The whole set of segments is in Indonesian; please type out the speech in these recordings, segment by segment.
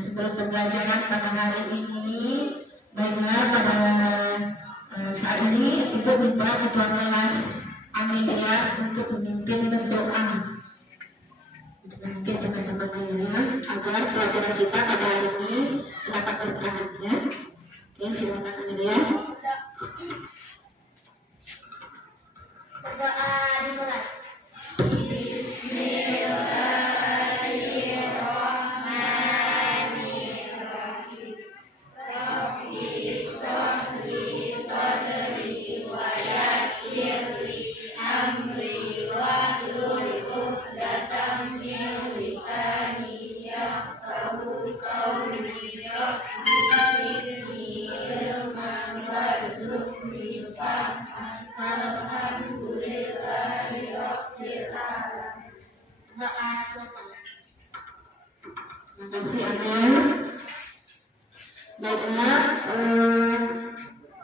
Sebelum pembelajaran pada hari ini, baiklah pada saat ini Ibu minta Ketua Kelas Amelia untuk memimpin berdoa, memimpin teman-temannya agar pelajaran kita pada hari ini dapat berkah ya. Oke, silakan Amelia. Berdoa dimulai. Terima kasih Amel. Baiklah,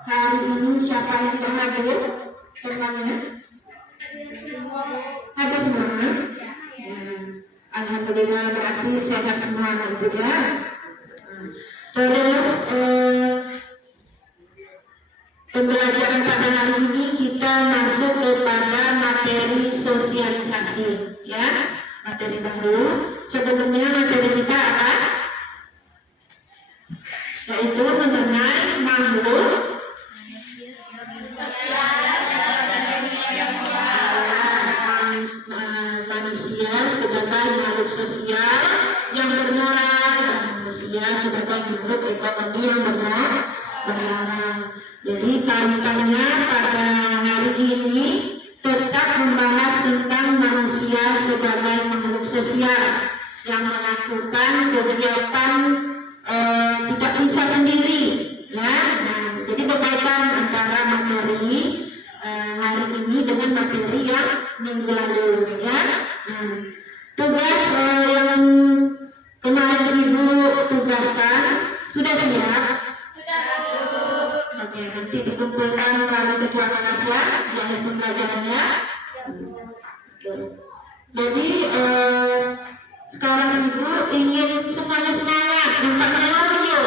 hari ini siapa yang tidak hadir? Temannya? Hadir semua? Ya. Alhamdulillah, berarti sehat semua anak ibu ya. Terus pembelajaran pada hari ini kita masuk kepada materi sosialisasi ya. Materi baru. Sebelumnya materi kita apa? Yaitu mengenai makhluk manusia sebagai makhluk sosial yang bermoral dan manusia sebagai makhluk ekonomi yang bermoral. Jadi kaitannya pada hari ini tetap membahas tentang manusia sebagai makhluk sosial yang melakukan kegiatan tidak bisa sendiri ya. Nah, jadi berkaitan antara materi hari ini dengan materi yang minggu lalu ya. Tugas yang kemarin Ibu tugaskan sudah siap? Oke, nanti dikumpulkan melalui ketua kelas ya di akhir pembelajarannya. Jadi sekarang Ibu ingin semuanya semangat, nampak yoyo.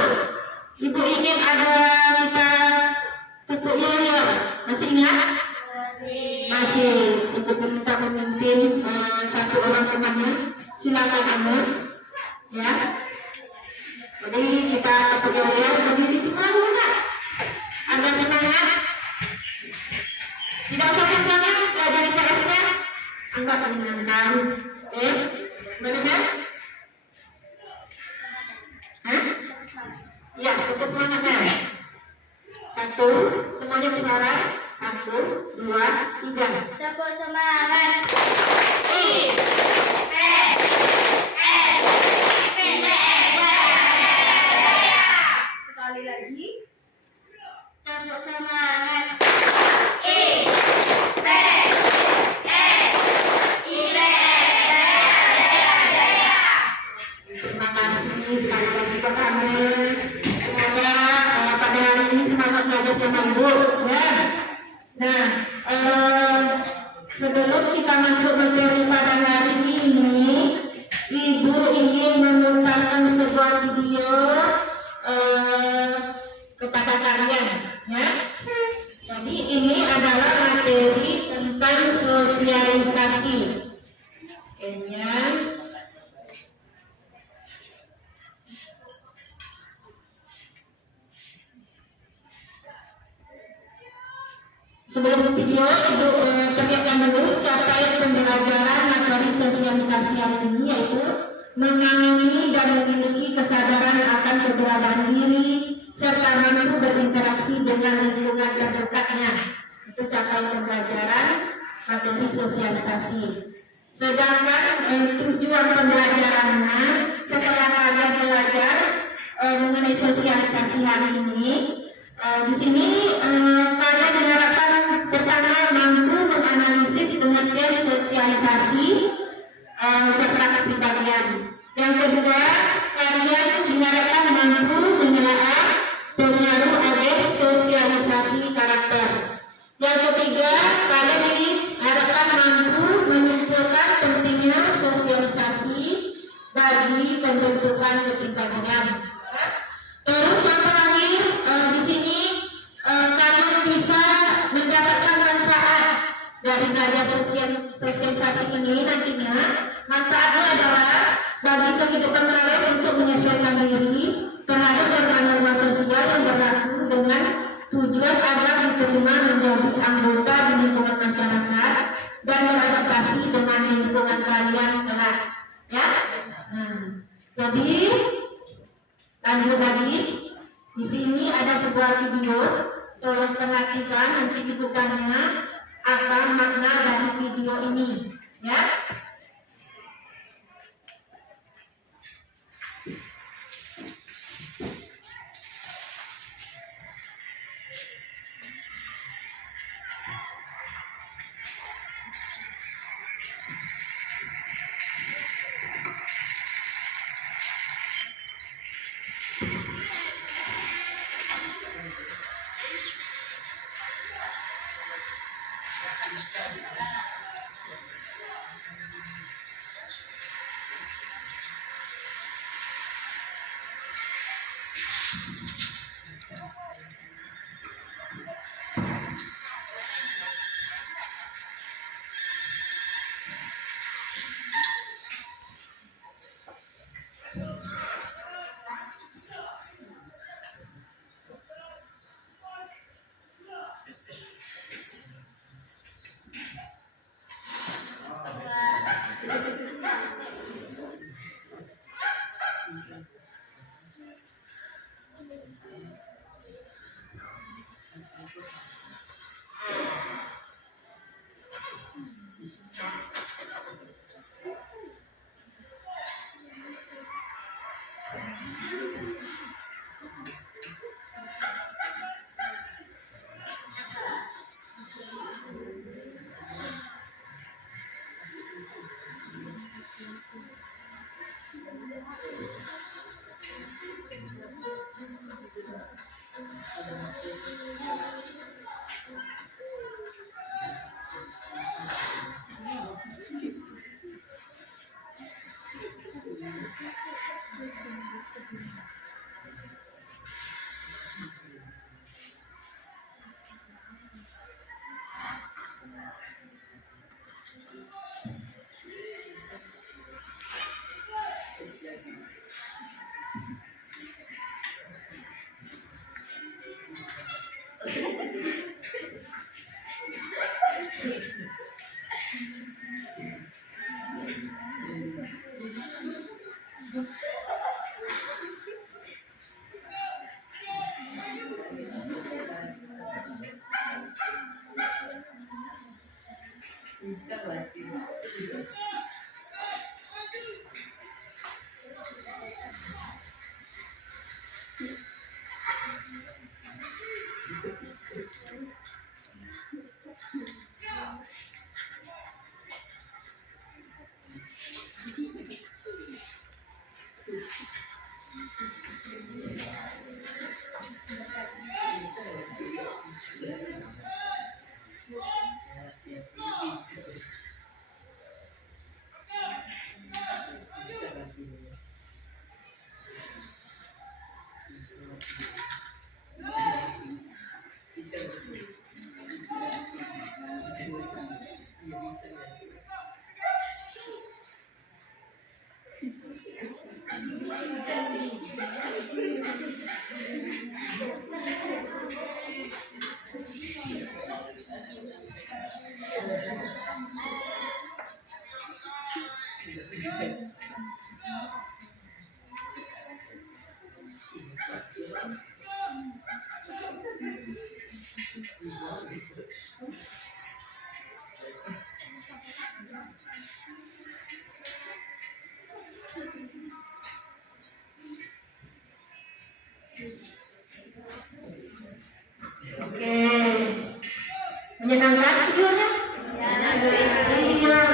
Ibu ingin ada kita tepuk yoyo. Masih ingat? Masih. Ibu minta memimpin satu orang temannya. Silakan kamu. Ya. Jadi kita tepuk yoyo. Berdiri semua dulu Kak. Agar semangat. Tidak usah semuanya pelajari PS-nya. Anggap menyenangkan. Mendengar? Hah? Ya, fokus semangatnya. Satu, semuanya bersuara. 1, 2, 3. Tepuk semangat. Sekali lagi. Tepuk semangat. Terima kasih sekali lagi Pak Amel. Semoga pada hari ini semangat belajar sama Ibu ya. Nah, sebelum kita masuk materi pada hari ini, Ibu ingin memutarkan sebuah video kepada kalian ya. Jadi ini adalah materi tentang sosialisasi. Kayaknya sebelum video Ibu perlihatkan dulu capaian pembelajaran materi sosialisasi hari ini, yaitu memahami dan memiliki kesadaran akan keberadaan diri serta mampu berinteraksi dengan lingkungan terdekatnya. Itu capaian pembelajaran materi sosialisasi. Sedangkan tujuan pembelajarannya setelah kalian belajar mengenai sosialisasi hari ini, di sini kalian diharapkan pertama mampu menganalisis dengan baik sosialisasi serta kepribadian. Yang kedua, kalian diharapkan mampu menelaah pengaruh agen sosialisasi karakter. Yang ketiga, kalian diharapkan mampu menyimpulkan pentingnya sosialisasi bagi pembentukan kepribadian. Terus yang terakhir, di sini kalian bisa mendapatkan manfaat dari belajar sosialisasi ini nantinya. Manfaatnya adalah bagi kehidupan kalian untuk menyesuaikan diri terhadap norma sosial yang berlaku dengan tujuan agar diterima menjadi anggota di lingkungan masyarakat dan beradaptasi dengan lingkungan kalian kelak. Ya. Jadi lanjut lagi. Di sini ada sebuah video, tolong perhatikan nanti dibukannya apa makna dari video ini, ya.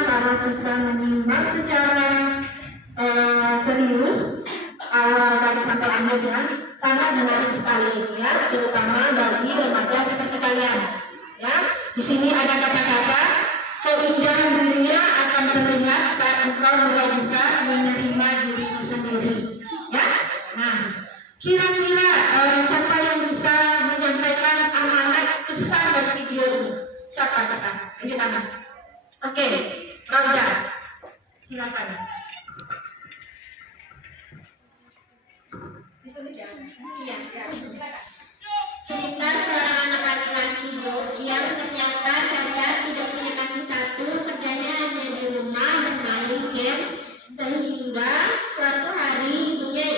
kalau kita menyimak secara serius awal dari sampai akhirnya sangat menarik sekali ya, terutama bagi remaja seperti kalian. Ya, di sini ada kata-kata keindahan dunia akan terlihat saat engkau mulai bisa menerima dirimu sendiri. Ya, nah kira-kira siapa yang bisa menyampaikan amanat pesan dari video ini? Siapa pesan? Tunjuk tangan. Oke, Rauda, silakan. Iya, silakan. Cerita seorang anak laki-laki yang ternyata cacat, tidak punya kaki satu, kerjanya hanya di rumah bermain game, sehingga suatu hari ibunya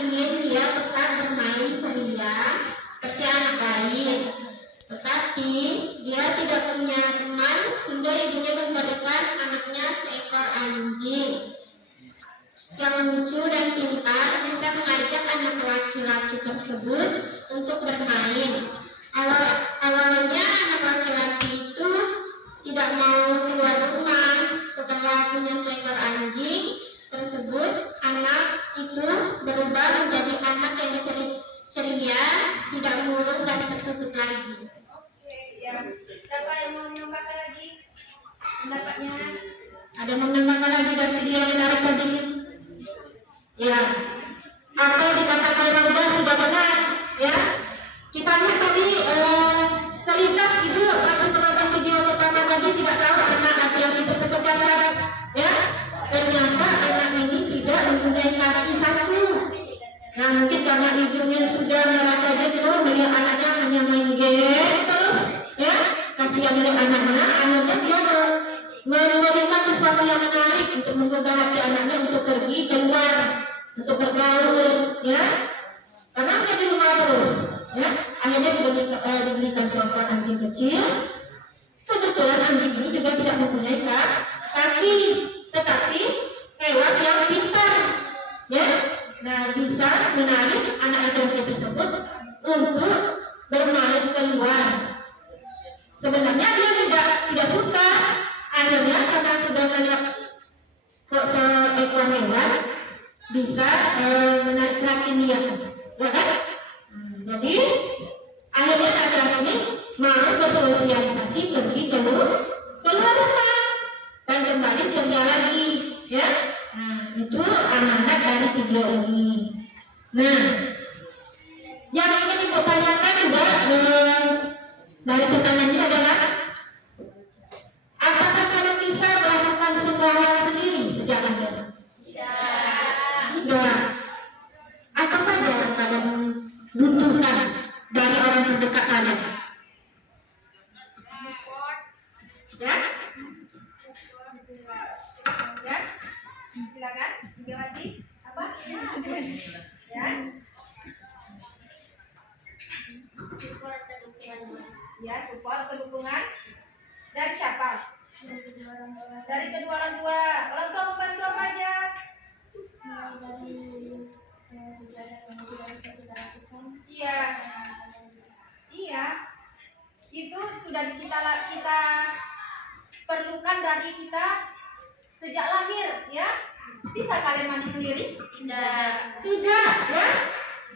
ingin dia tetap bermain ceria seperti anak lain. Tetapi dia tidak punya teman hingga ibunya memberikan anaknya seekor anjing yang lucu dan pintar, bisa mengajak anak laki-laki tersebut untuk bermain. Awalnya anak laki-laki itu tidak mau keluar rumah. Setelah punya seekor anjing tersebut, anak itu berubah menjadi anak yang ceria, tidak murung dan tertutup lagi. Oke, ya. Siapa yang mau menambahkan lagi pendapatnya? Ada yang mau menambahkan lagi dari video yang menarik tadi? Ya, apa yang dikatakan Rauda sudah benar, ya. Kita lihat tadi selintas gitu waktu penonton video pertama tadi tidak tahu anak laki-laki tersebut cacat, ya. Ternyata anak ini tidak mempunyai kaki satu. Nah, mungkin karena ibunya sudah merasa jenuh melihat anaknya hanya main game terus, ya. Kasihan melihat anaknya, akhirnya dia memberikan sesuatu yang menarik untuk menggugah hati anaknya untuk pergi keluar, untuk bergaul, ya, karena hanya di rumah terus, ya. Akhirnya dibelikan seekor anjing kecil. Kebetulan anjing ini juga tidak mempunyai kaki, tetapi hewan yang pintar, ya. Nah, bisa menarik anak laki-laki tersebut untuk bermain keluar. Sebenarnya dia tidak suka. Akhirnya karena sudah melihat kok seekor hewan bisa menarik perhatian dia, ya kan? Jadi akhirnya anak ini mau bersosialisasi pergi keluar rumah dan kembali ceria lagi, ya. Nah, itu amanat dari video ini. Nah, yang ingin ibu tanyakan juga dari pertanyaan ini adalah, apakah kalian bisa melakukan semua hal sendiri sejak lahir? Tidak. Apa saja yang kalian butuhkan dari orang terdekat kalian? Ya? Ya, silakan. Dijawab apa? Ya. Support dukungan. Ya, support kedukungan dari siapa? Dari kedua orang tua. Orang tua membantu apa aja? Iya. Iya. Itu sudah kita perlukan dari kita sejak lahir, ya. Bisa kalian mandi sendiri? Tidak, ya.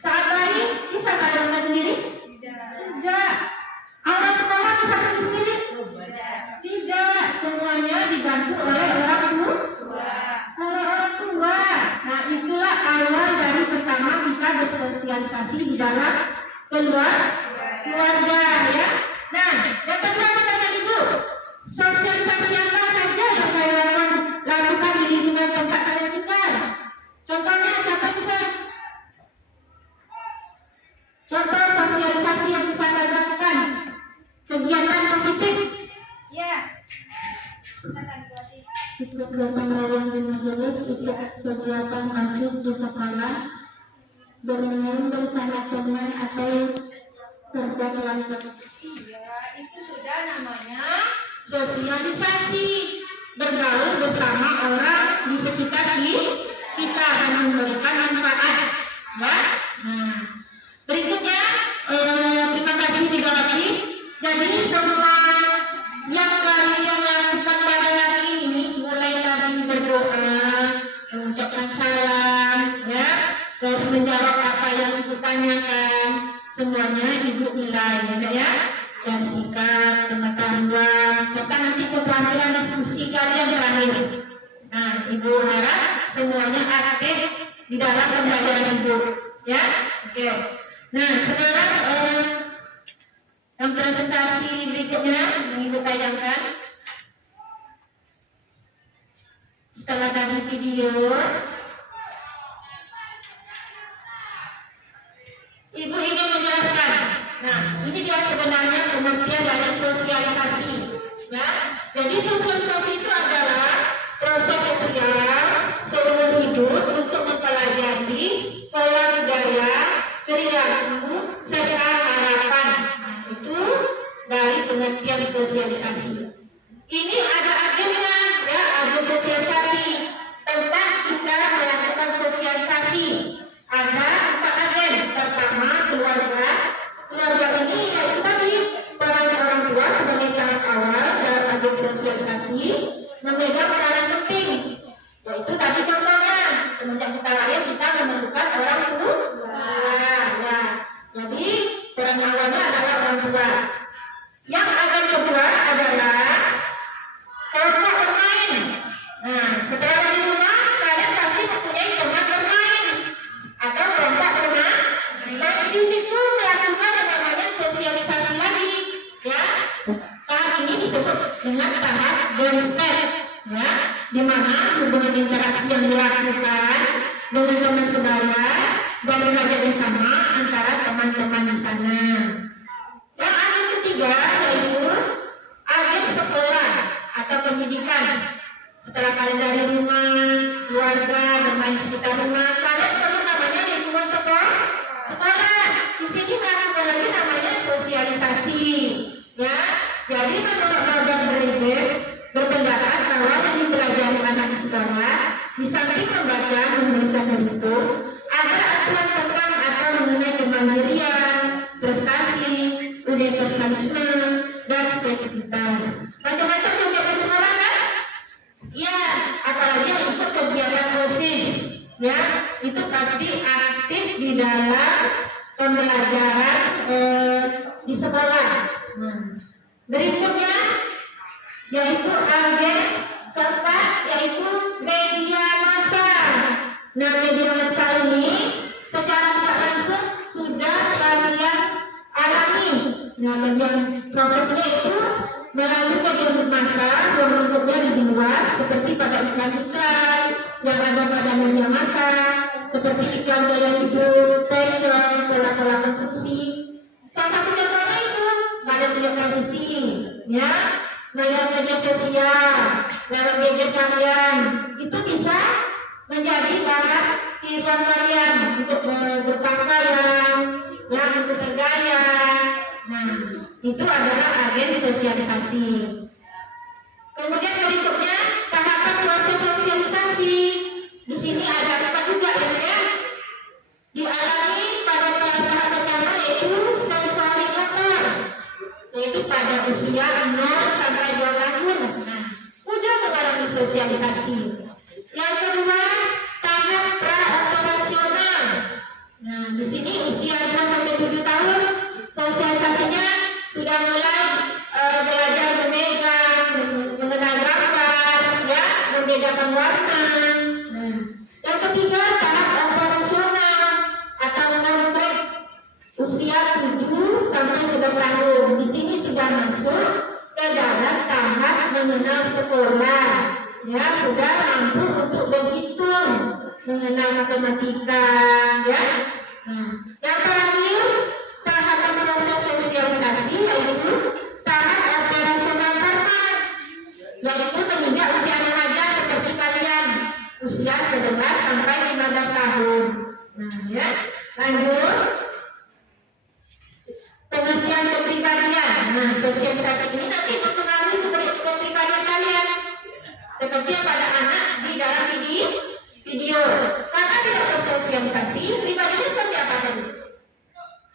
Saat bayi bisa kalian mandi sendiri? Tidak. Orang sekolah bisa mandi sendiri? Tidak. Semuanya dibantu oleh orang tua. Nah, itulah awal dari pertama kita bersosialisasi di dalam keluarga, ya. Nah, yang kedua pertanyaan ibu, sosialisasi apa saja yang kalian lakukan di lingkungan tempat kalian tinggal? Contohnya siapa bisa? Contoh sosialisasi yang bisa kalian lakukan, kegiatan positif. Ya. Silakan buati. Ikut gotong royong di majelis, ikut kegiatan ASIS di sekolah, bermain bersama teman atau kerja kelompok. Iya, itu sudah namanya Sosialisasi, bergaul bersama orang di sekitar kita dan memberikan manfaat, ya. Nah, berikutnya terima kasih Megawati. Jadi semua yang kalian namanya ibu nilai, ya, dan sikap, pengetahuan, serta nanti keterampilan diskusi kalian terakhir. Nah, ibu harap semuanya aktif di dalam pembelajaran ibu, ya. Oke. Nah, sekarang yang presentasi berikutnya yang ibu tayangkan. Setelah tadi video, ibu ingin menjelaskan. Nah, ini dia sebenarnya pengertian dari sosialisasi, ya. Jadi sosialisasi itu adalah proses sosial seumur hidup untuk mempelajari pola budaya, perilaku, serta harapan. Itu dari pengertian sosialisasi. Ini ada agennya, ya, agen sosialisasi. Tempat kita melakukan sosialisasi. Ada 4 agen. Pertama, keluarga. Keluarga ini yaitu tadi peran orang tua sebagai tahap awal dalam agen sosialisasi memegang peranan penting. Yaitu tadi contohnya, semenjak kita lahir kita memerlukan orang tua. Ya. Jadi peran awalnya adalah orang tua. Yang agen kedua adalah kelompok bermain. Nah, setelah dari rumah kalian pasti mempunyai teman bermain atau kelompok bermain. Nah, di situ melakukan yang namanya sosialisasi lagi, ya. Tahap ini disebut dengan tahap game step, ya, di mana hubungan interaksi yang dilakukan dengan teman sebaya dan belajar bersama antara teman-teman di sana. Yang agen ketiga yaitu agen sekolah atau pendidikan. Setelah kalian dari rumah, keluarga, bermain sekitar rumah, kalian perlu namanya di rumah sekolah. Di sini melakukan lagi namanya sosialisasi, ya. Jadi menurut Robert Brewer berpendapat bahwa yang dipelajari anak di sekolah di samping membaca, menulis dan berhitung, ada aturan tentang atau mengenai kemandirian, prestasi, universalisme, dan spesifitas. Macam-macam kegiatan sekolah kan? Ya, apalagi untuk kegiatan OSIS, ya, itu pasti aktif di dalam pembelajaran di sekolah. Berikutnya yaitu agen keempat yaitu media massa. Nah, media massa ini secara tidak langsung sudah kalian alami. Nah, bagian prosesnya itu melalui media massa yang bentuknya lebih luas seperti pada iklan-iklan yang ada pada media massa, seperti iklan gaya hidup, fashion, pola-pola konsumsi. Salah satu contohnya itu pada televisi, ya, lewat media sosial, lewat gadget kalian, itu bisa menjadi bahan tiruan kalian untuk berpakaian, ya, untuk bergaya. Nah, itu adalah agen sosialisasi. Kemudian berikutnya tahapan proses sosialisasi. Di sini ada 4 juga, ya. Dialami pada tahap pertama yaitu sensori motor, yaitu pada usia 0 sampai 2 tahun. Nah, udah mengalami sosialisasi. Yang kedua, tahap pra-operasional. Nah, di sini usia 5 sampai 7 tahun sosialisasinya sudah mulai belajar memegang, mengenal gambar, ya, membedakan warna. Nah, yang ketiga tahap operasional atau non-break usia 7 sampai 11 tahun. Di sini sudah masuk ke dalam tahap mengenal sekolah, ya, sudah mampu untuk berhitung, mengenal matematika, ya. Nah, yang terakhir tahapan proses sosialisasi yaitu tahap operasional formal, yaitu menginjak usia remaja seperti kalian, usia 11 sampai 15 tahun. Nah, ya, lanjut pengertian kepribadian. Nah, sosialisasi ini nanti mempengaruhi kepribadian kalian, seperti pada anak di dalam video. Karena tidak bersosialisasi, pribadinya seperti apa tadi?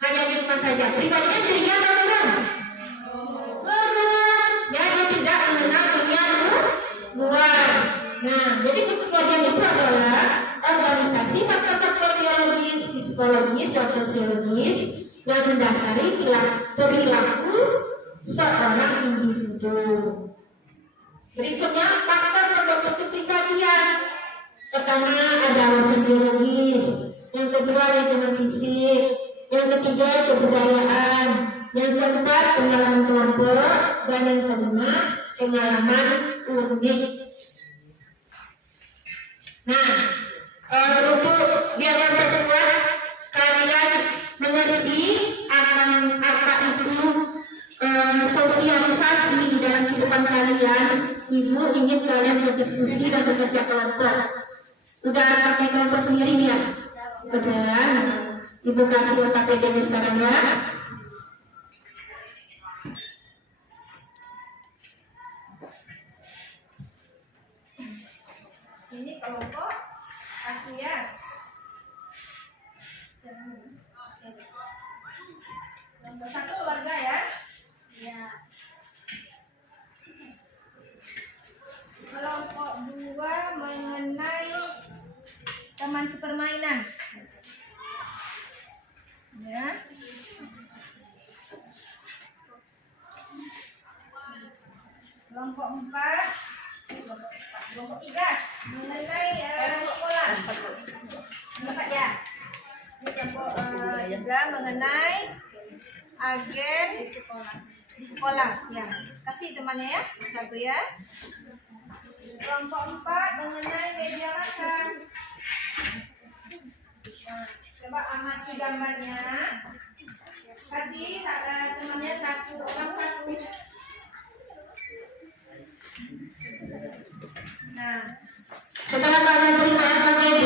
Hanya di rumah saja. Pribadinya ceria atau murung? Murung. Ya, dia tidak mengenal dunia luar. Nah, jadi kepribadian itu adalah organisasi faktor-faktor biologis, psikologis, dan sosiologis yang mendasari perilaku seorang individu. Berikutnya faktor membentuk kepribadian. Pertama adalah biologis, yang kedua lingkungan fisik, yang ketiga kebudayaan, yang keempat pengalaman kelompok, dan yang kelima pengalaman unik. Nah, untuk biar yang berkuat kalian mengerti apa itu sosialisasi di dalam kehidupan kalian. Ibu ingin kalian berdiskusi dan bekerja kelompok. Udah pakai kelompok sendiri nih ya? Udah. Ibu kasih OKPD sekarang ya. Ini kelompok Asias. Nomor 1 keluarga ya. Ya. Kelompok 2 mengenai teman sepermainan. Ya. Kelompok 4, kelompok 3 mengenai sekolah. Dapat ya. Ini kelompok 3 mengenai agen di sekolah. Ya, kasih temannya ya. Satu ya. Kelompok 4 mengenai media makan. Coba amati gambarnya. Kasih temannya satu orang satu. Nah, setelah kalian terima OKPD,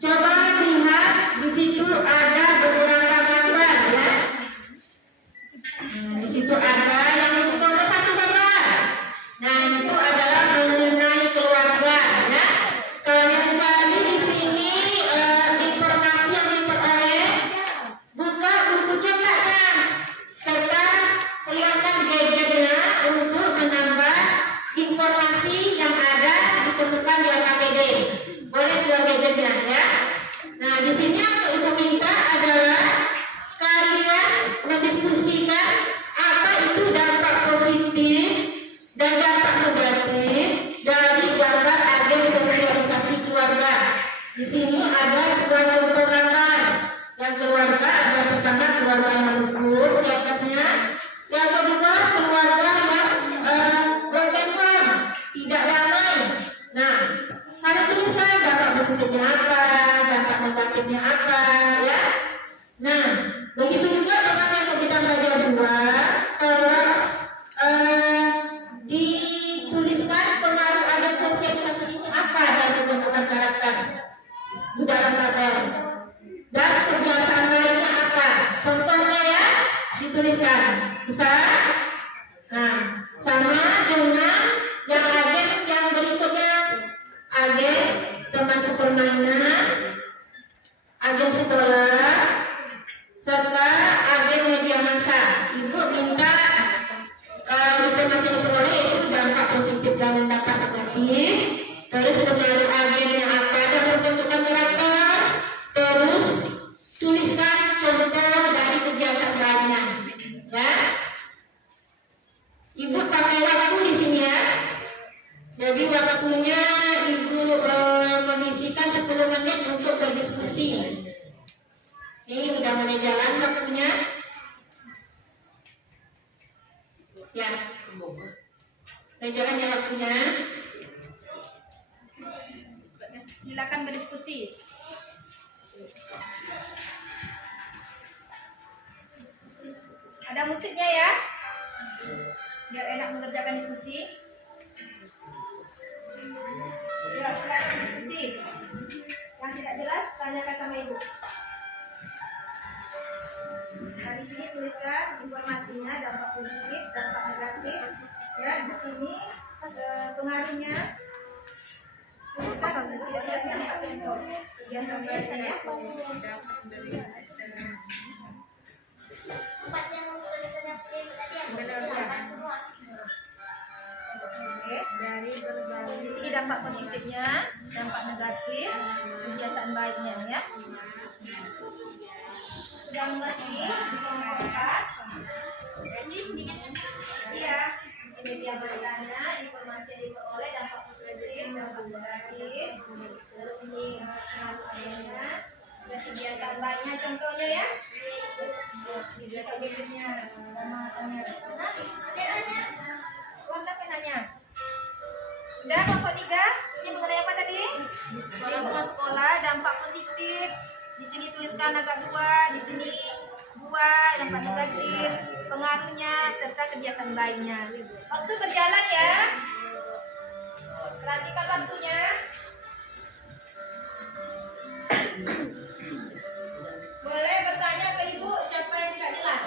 coba lihat di situ ada beberapa gambar ya. Di situ ada yang nomor 1 siapa? Nah, itu adalah mengenai keluarga ya. Kalian cari di sini informasi yang diperoleh, buka buku cetakan serta keluarkan gadgetnya untuk menambah informasi yang ada ditemukan di OKPD. Boleh keluar gadgetnya ya. Nah, di sini yang ibu minta adalah kalian mendiskusikan apa itu dampak positif dan dampak negatif dari gambar agen sosialisasi keluarga. Di sini ada dua contoh gambar. Yang keluarga ada pertama keluarga yang rukun di atasnya. Yang kedua keluarga yang broken home, tidak damai. Nah, kalian tuliskan dampak positifnya apa, dampak negatifnya apa, ya. Nah, begitu juga dengan yang kita belajar dua, kalau dituliskan pengaruh agen sosialisasi ini apa dalam pembentukan karakter di dalam tabel, dan kebiasaan lainnya apa. Contohnya ya, dituliskan. Bisa? Nah, sama dengan yang agen yang berikutnya, agen teman sepermainan, agen sekolah, serta agen media massa. Ibu minta informasi yang diperoleh itu dampak positif dan dampak negatif, terus pengaruh agennya apa dan pembentukan karakter, terus tuliskan contoh dari kebiasaan lainnya, ya. Ibu pakai waktu di sini ya. Jadi waktunya ibu mengisikan 10 menit untuk berdiskusi. Ini udah mulai jalan waktunya. Ya. Udah jalan ya waktunya. silakan berdiskusi. Ada musiknya ya, biar enak mengerjakan diskusi. Ya, silakan diskusi. Yang tidak jelas tanyakan sama ibu. Nah, di sini tuliskan informasinya, dampak positif, dampak negatif. Ya, di sini pengaruhnya. Tuliskan tidak dampak contoh. Kegiatan belajar ya. Oke, dari berbagai di sini dampak positifnya, dampak negatif, kebiasaan baiknya ya. sudah mengerti mengenalkan. Iya, ini dia beritanya, informasi yang diperoleh dampak positif, dampak negatif. Terus ini pengaruhannya, ada kegiatan banyak contohnya ya. Kegiatan berikutnya, nah, penanya, warna penanya. Udah kelompok 3, ini mengenai apa tadi? Lingkungan sekolah, dampak positif. Di sini tuliskan agak 2, di sini 2, dampak negatif, pengaruhnya serta kegiatan lainnya. Waktu berjalan ya. Perhatikan waktunya. Boleh bertanya ke ibu siapa yang tidak jelas.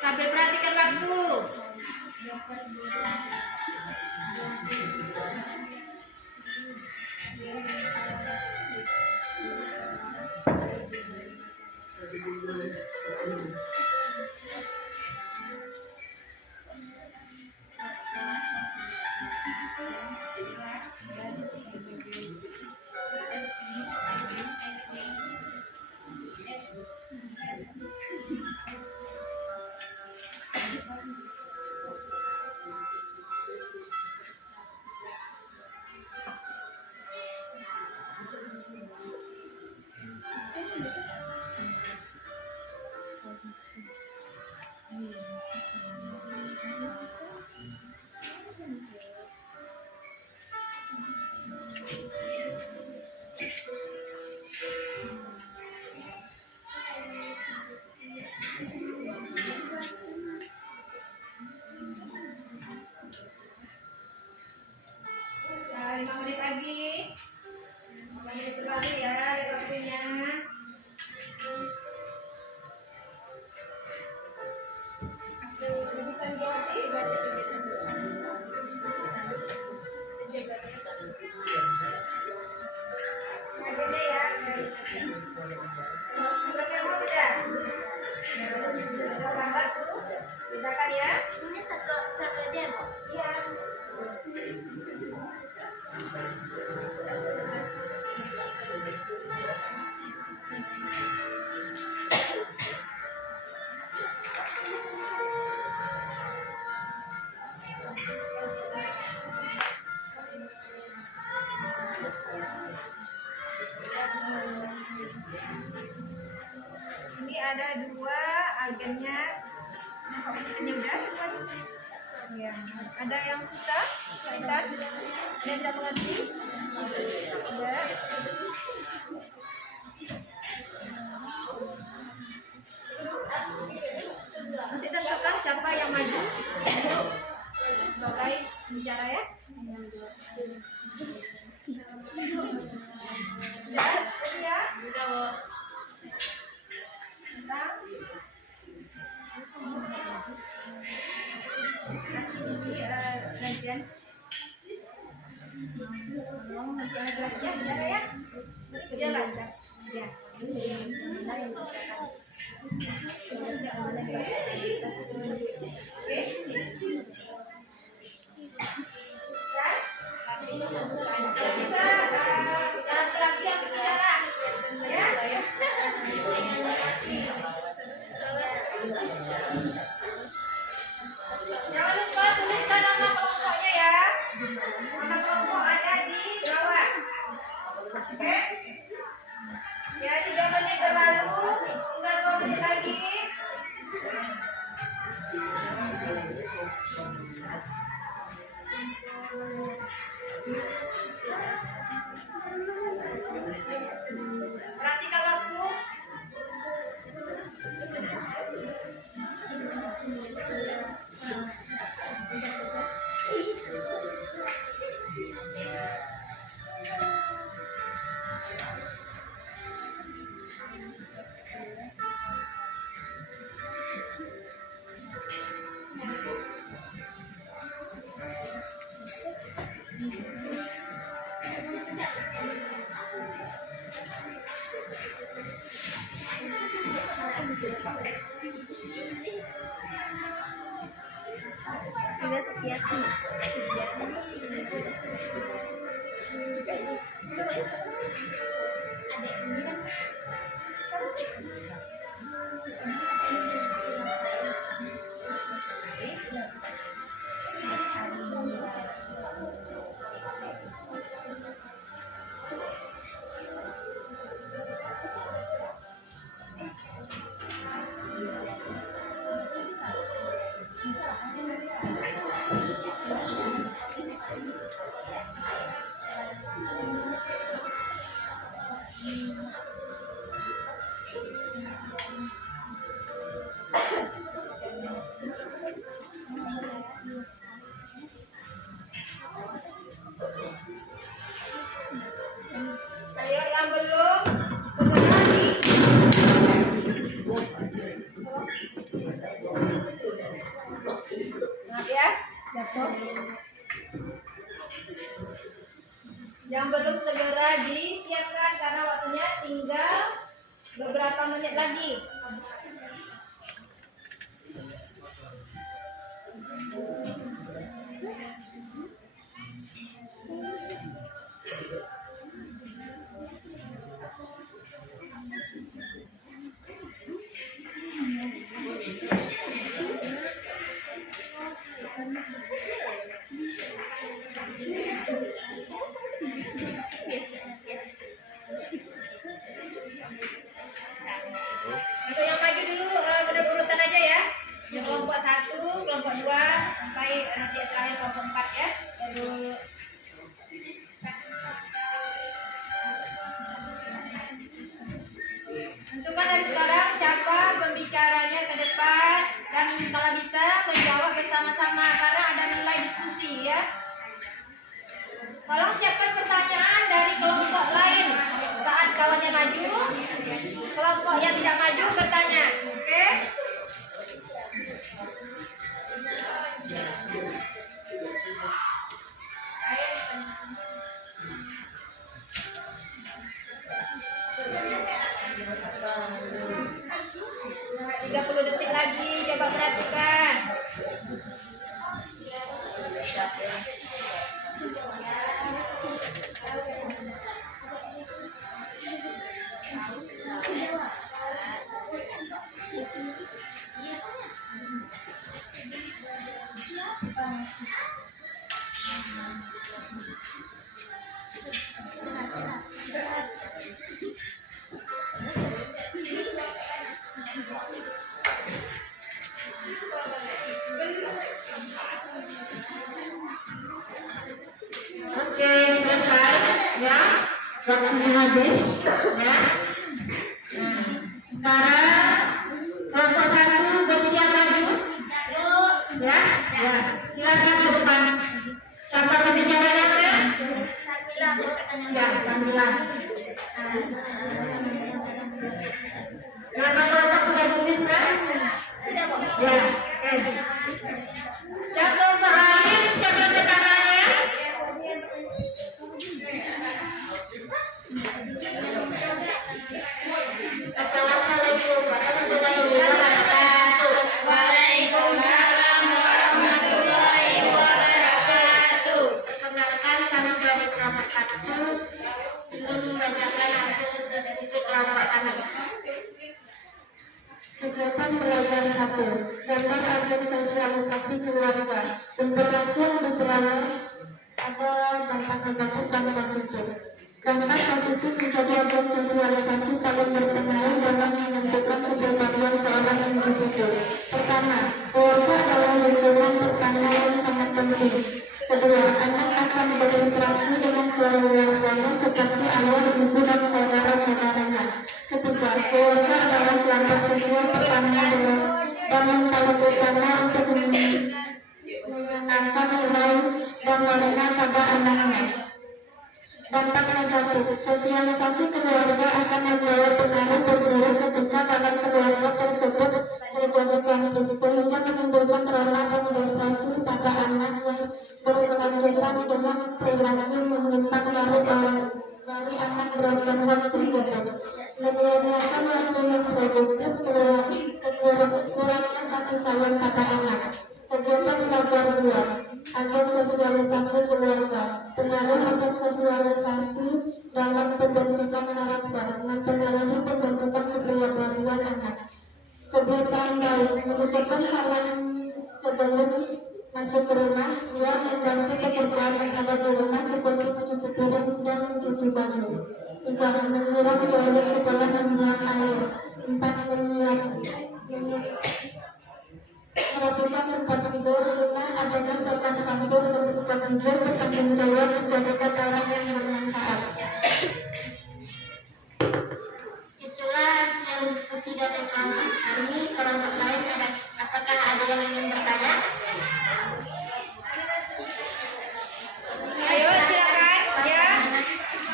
Sambil perhatikan waktu. Nah, 5 menit lagi. 5 menit berlalu ya, lihat waktunya. Bisa dijawab sih? Nah, gini ya. Berapa udah? Gambar tuh, bedakan ya. Ini satu demo. Iya. Ini ada 2 agennya. Ini udah ya. Ada yang susah, kesulitan, dan tidak mengerti. Ada. Nanti tentukan siapa yang maju sebagai bicara ya. Ya, udah. Gantian. Ya, ya, lancar. Ya. Bisa, laki-laki yang bicara. Ya. Ayo yang belum segera di maaf ya, jatuh. Yang belum segera disiapkan karena waktunya tinggal beberapa menit lagi. Untuk yang maju dulu pada urutan aja ya. Yang kelompok 1, kelompok 2 sampai nanti terakhir kelompok 4 ya. Baru tentukan dari sekarang siapa pembicaranya ke depan dan kalau bisa menjawab bersama-sama karena ada nilai diskusi ya. Tolong siapkan pertanyaan dari kelompok lain saat kawannya maju. Kelompok yang tidak maju bertanya, oke? Nah, 30 detik lagi, coba perhatikan. Oke, selesai ya. Waktunya habis ya. Nah, sekarang kelompok 1 bersiap maju. Ya, ya. Silakan ke depan. Siapa pembicaranya? Ya, sambilan. Nama kelompok sudah tulis kan? Ya, oke. Yang kelompok lain siapa bicaranya? Assalamualaikum warahmatullahi wabarakatuh. Waalaikumsalam warahmatullahi wabarakatuh. Perkenalkan, kami dari kelompok 1 ingin membacakan hasil diskusi kelompok kami. Kegiatan belajar 1. Gambar agen sosialisasi keluarga. Informasi yang diterangkan ada dampak negatif dan positif. Dampak positif menjadi agen sosialisasi paling berpengaruh dalam menentukan kepribadian seorang individu. Pertama, keluarga adalah lingkungan pertama yang sangat penting. Kedua, anak akan berinteraksi dengan keluarganya seperti ayah, ibu, dan saudara-saudaranya. Ketiga, keluarga adalah kelompok sosial pertama dan yang paling utama untuk menanamkan nilai dan warna pada anaknya. Dampak negatif, sosialisasi keluarga akan membawa pengaruh buruk ketika dalam keluarga tersebut terjadi konflik sehingga menimbulkan trauma dan depresi pada anak yang berkelanjutan dilanjutkan dengan perilaku menyimpang dari anak berikan hak tersebut. Menyediakan waktu yang produktif, kurangnya kasih sayang pada anak. Kegiatan belajar dua, agen sosialisasi keluarga, pengaruh agen sosialisasi dalam pembentukan karakter, mempengaruhi pembentukan kepribadian anak. Kebiasaan baik, mengucapkan salam sebelum masuk ke rumah, dia membantu pekerjaan yang ada di rumah seperti mencuci piring dan mencuci baju. 3. Menyiram toilet setelah membuang air. 4. Melakukan tempat tidur. 5. Adanya sopan santun bersikap jujur bertanggung jawab menjadikan orang yang bermanfaat. Itulah hasil diskusi dari kelompok kami. Kelompok lain apakah ada yang ingin bertanya? Ayo silakan ya.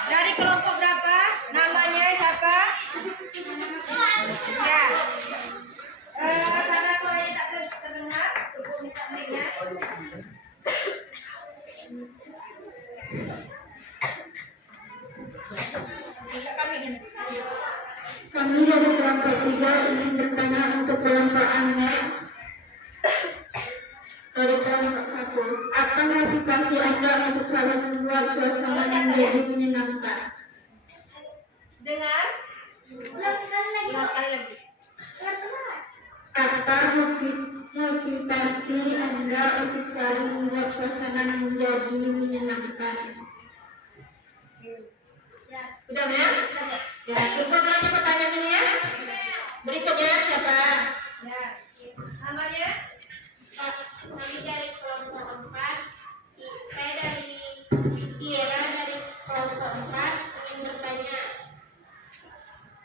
Dari kelompok berapa? Namanya siapa? Ya. Karena suaranya tak terdengar, cukup minta mic-nya. Kami dari kelompok 3 ingin bertanya untuk kelompok Anwar. Dari kelompok 1, apa motivasi Anda untuk selalu membuat suasana menjadi menyenangkan? Dengar? Ulang sekali lagi. Ulang sekali lagi. Apa motivasi Anda untuk selalu membuat suasana menjadi menyenangkan? Udah ya? Ya, cukup aja pertanyaan ini ya. Berikutnya siapa? Ya. Namanya? Kami dari kelompok 4, saya dari Tiara dari kelompok 4 ingin bertanya,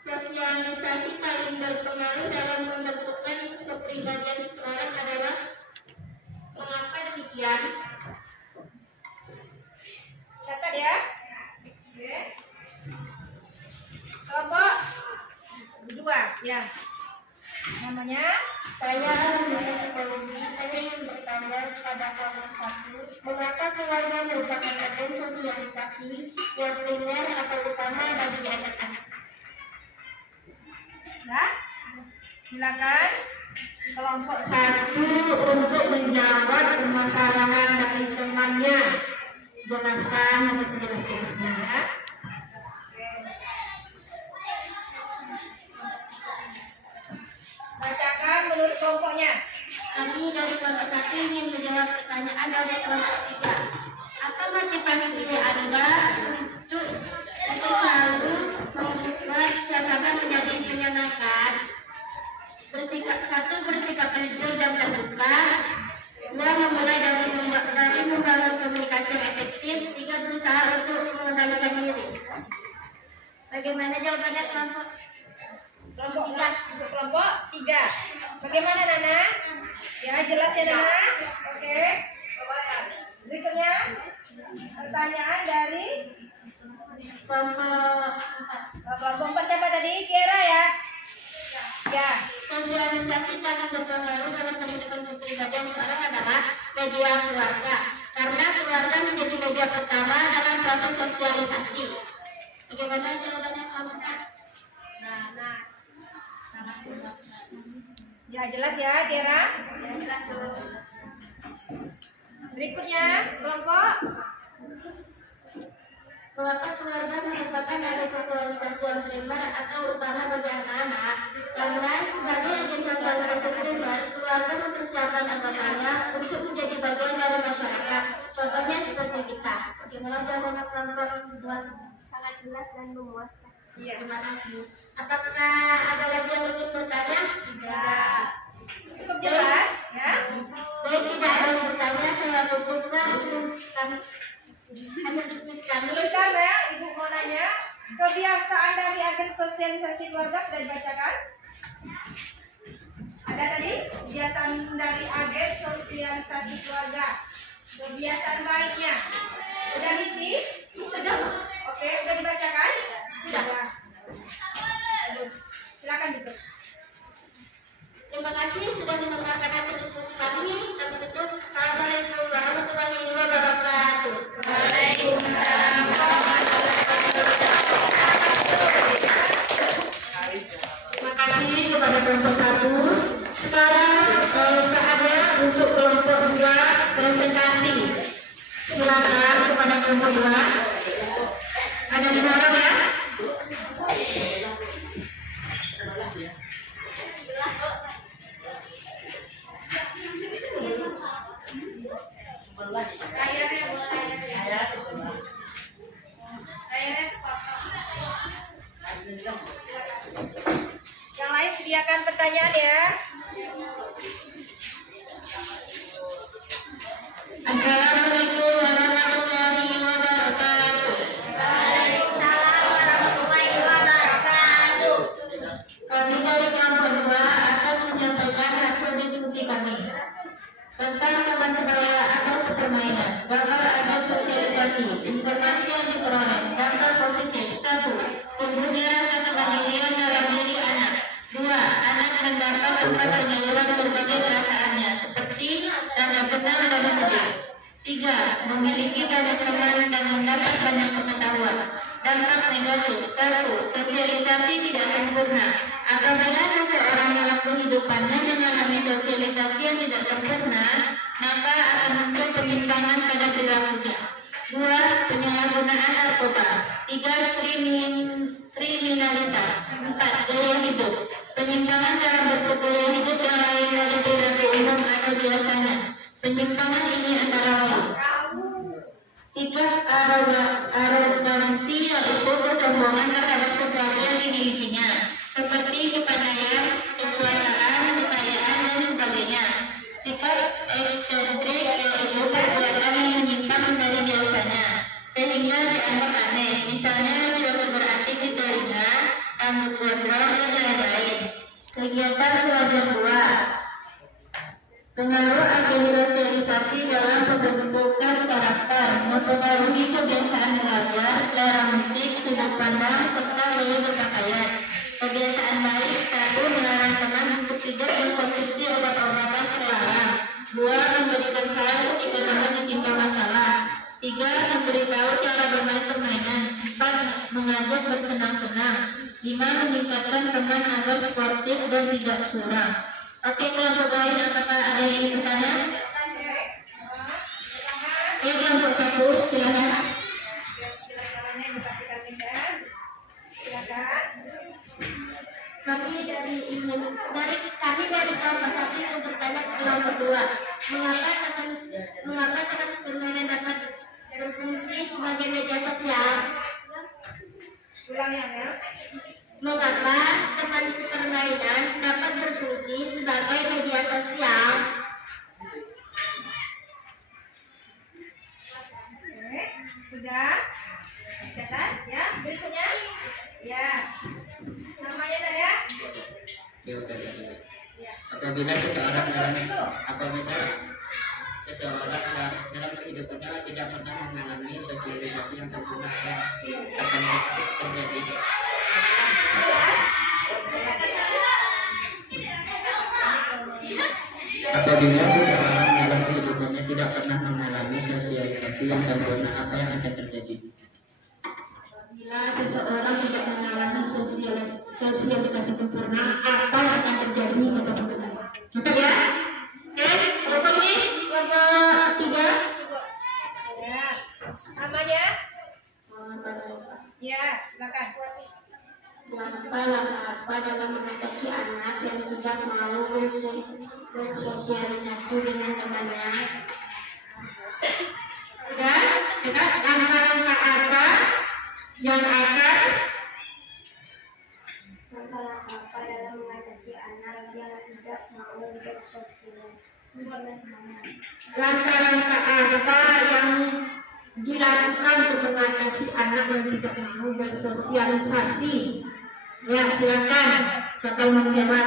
sosialisasi paling berpengaruh dalam membentukkan kepribadian seseorang adalah mengapa demikian? Catat ya. Oke. Kelompok 2 ya. Namanya? Saya dari psikologi. Saya ingin bertanya kepada kelompok 1, mengapa keluarga merupakan agen sosialisasi yang primer atau utama bagi anak-anak? Ya. Silakan. Kelompok 1 untuk menjawab permasalahan dari temannya, jelaskan dengan sejelas-jelasnya. bacakan menurut kelompoknya. Kami dari kelompok 1 ingin menjawab pertanyaan dari kelompok 3. Apa motivasi Anda untuk selalu membuat suasana menjadi menyenangkan? Bersikap jujur dan terbuka. 2. Memulai dari membangun komunikasi yang efektif. 3. Berusaha untuk mengendalikan diri. Bagaimana jawabannya kelompok? Kelompok 4. Untuk kelompok 3. Bagaimana Nana? Ya, jelas ya Nana? Oke. Berikutnya pertanyaan dari Kelompok 4 siapa tadi? Kiara ya? Ya. Sosialisasi paling berpengaruh dalam pembentukan kepribadian seorang adalah media keluarga, karena keluarga menjadi media pertama dalam proses sosialisasi. Bagaimana jawabannya kelompok 4? Ya, jelas ya, Tiara? Ya, jelas. Berikutnya, kelompok Mengapa keluarga merupakan agen sosialisasi yang primer atau utama bagi anak-anak? Karena sebagai agen sosialisasi primer, keluarga mempersiapkan anggotanya untuk menjadi bagian dari masyarakat. Contohnya seperti kita. Bagaimana jawabannya kelompok 2? sangat jelas dan memuaskan. Iya, terima kasih. Apakah ada lagi yang ingin bertanya? Tidak. Cukup jelas, ya? Baik, tidak ada yang bertanya. Saya tutuplah hasil diskusi kami. Sebentar ya, Ibu mau nanya. Kebiasaan dari agen sosialisasi keluarga sudah dibacakan? Ada tadi? Kebiasaan dari agen sosialisasi keluarga. Kebiasaan baiknya. Sudah diisi? Sudah. Oke, sudah dibacakan? Sudah. Bagus. Silakan tutup. Terima kasih sudah mendengarkan hasil diskusi kami. Kami tutup. Assalamualaikum warahmatullahi wabarakatuh. kelompok 2. Ada 5 orang ya. Layarnya boleh layarnya yang lain sediakan pertanyaan ya. Assalamualaikum warahmatullahi wabarakatuh. Waalaikumsalam warahmatullahi wabarakatuh. Kami dari kelompok 2 akan menyampaikan hasil diskusi kami tentang teman sebaya atau sepermainan. Gambar adat sosialisasi. Informasi yang diperoleh. Dampak positif. 1. Tumbuhnya rasa kemandirian dalam diri anak. 2. Anak mendapat tempat penyaluran berbagai perasaannya seperti rasa senang dan sedih. 3. Memiliki banyak teman dan mendapat banyak pengetahuan. Dampak negatif. 1. Sosialisasi tidak sempurna. Apabila seseorang dalam kehidupannya mengalami sosialisasi yang tidak sempurna, maka akan muncul penyimpangan pada perilakunya. 2. Penyalahgunaan narkoba. 3. Kriminalitas. 4. Gaya hidup. Penyimpangan dalam bentuk gaya hidup yang lain dari perilaku umum atau biasanya. Penyimpangan ini antara lain: sifat arogansi, yaitu kesombongan terhadap sesuatu yang dimilikinya, seperti kepandaian, kekuasaan, kekayaan, dan sebagainya. Sifat eksentrik, yaitu perbuatan yang menyimpang dari biasanya, sehingga dianggap aneh, misalnya tidak berarti di telinga, rambut gondrong, dan lain-lain. Kegiatan pelajar 2. Pengaruh agen sosialisasi dalam pembentukan karakter, mempengaruhi kebiasaan belajar, selera musik, sudut pandang, serta gaya berpakaian. Kebiasaan baik: 1. Melarang teman untuk tidak mengkonsumsi obat-obatan terlarang. 2. Memberikan saran ketika teman ditimpa masalah. 3. Memberitahu cara bermain permainan. 4. Mengajak bersenang-senang. 5. Meningkatkan teman agar sportif dan tidak curang. Oke, kelompok lain, apakah ada yang ingin bertanya? Kelompok 1, silakan. Kami dari kelompok 1 ingin bertanya ke kelompok 2. Mengapa teman sepermainan dapat berfungsi sebagai media sosial? Ulang ya, Mel. Mengapa teman sepermainan dapat berfungsi sebagai media sosial? Oke, sudah catat ya. Berikutnya ya, namanya dah ya. Apabila seseorang dalam kehidupannya tidak pernah mengalami sosialisasi yang sempurna, akan terjadi. Apabila seseorang dalam kehidupannya tidak pernah mengalami sosialisasi yang sempurna, apa yang akan terjadi? Apabila seseorang tidak mengalami sosialisasi sempurna, apa yang akan terjadi atau bagaimana? Catat ya. Oke, kelompok ini, kelompok 3. Ya, namanya? Ya, silakan. Apa dalam mengatasi anak yang tidak mau bersosialisasi dengan temannya? Sudah, kita langkah-langkah apa yang akan Langkah-langkah dalam mengatasi anak yang tidak mau bersosialisasi? Langkah-langkah apa yang dilakukan untuk mengatasi anak yang tidak mau bersosialisasi? Ya, silakan. Siapa yang mau menjawab?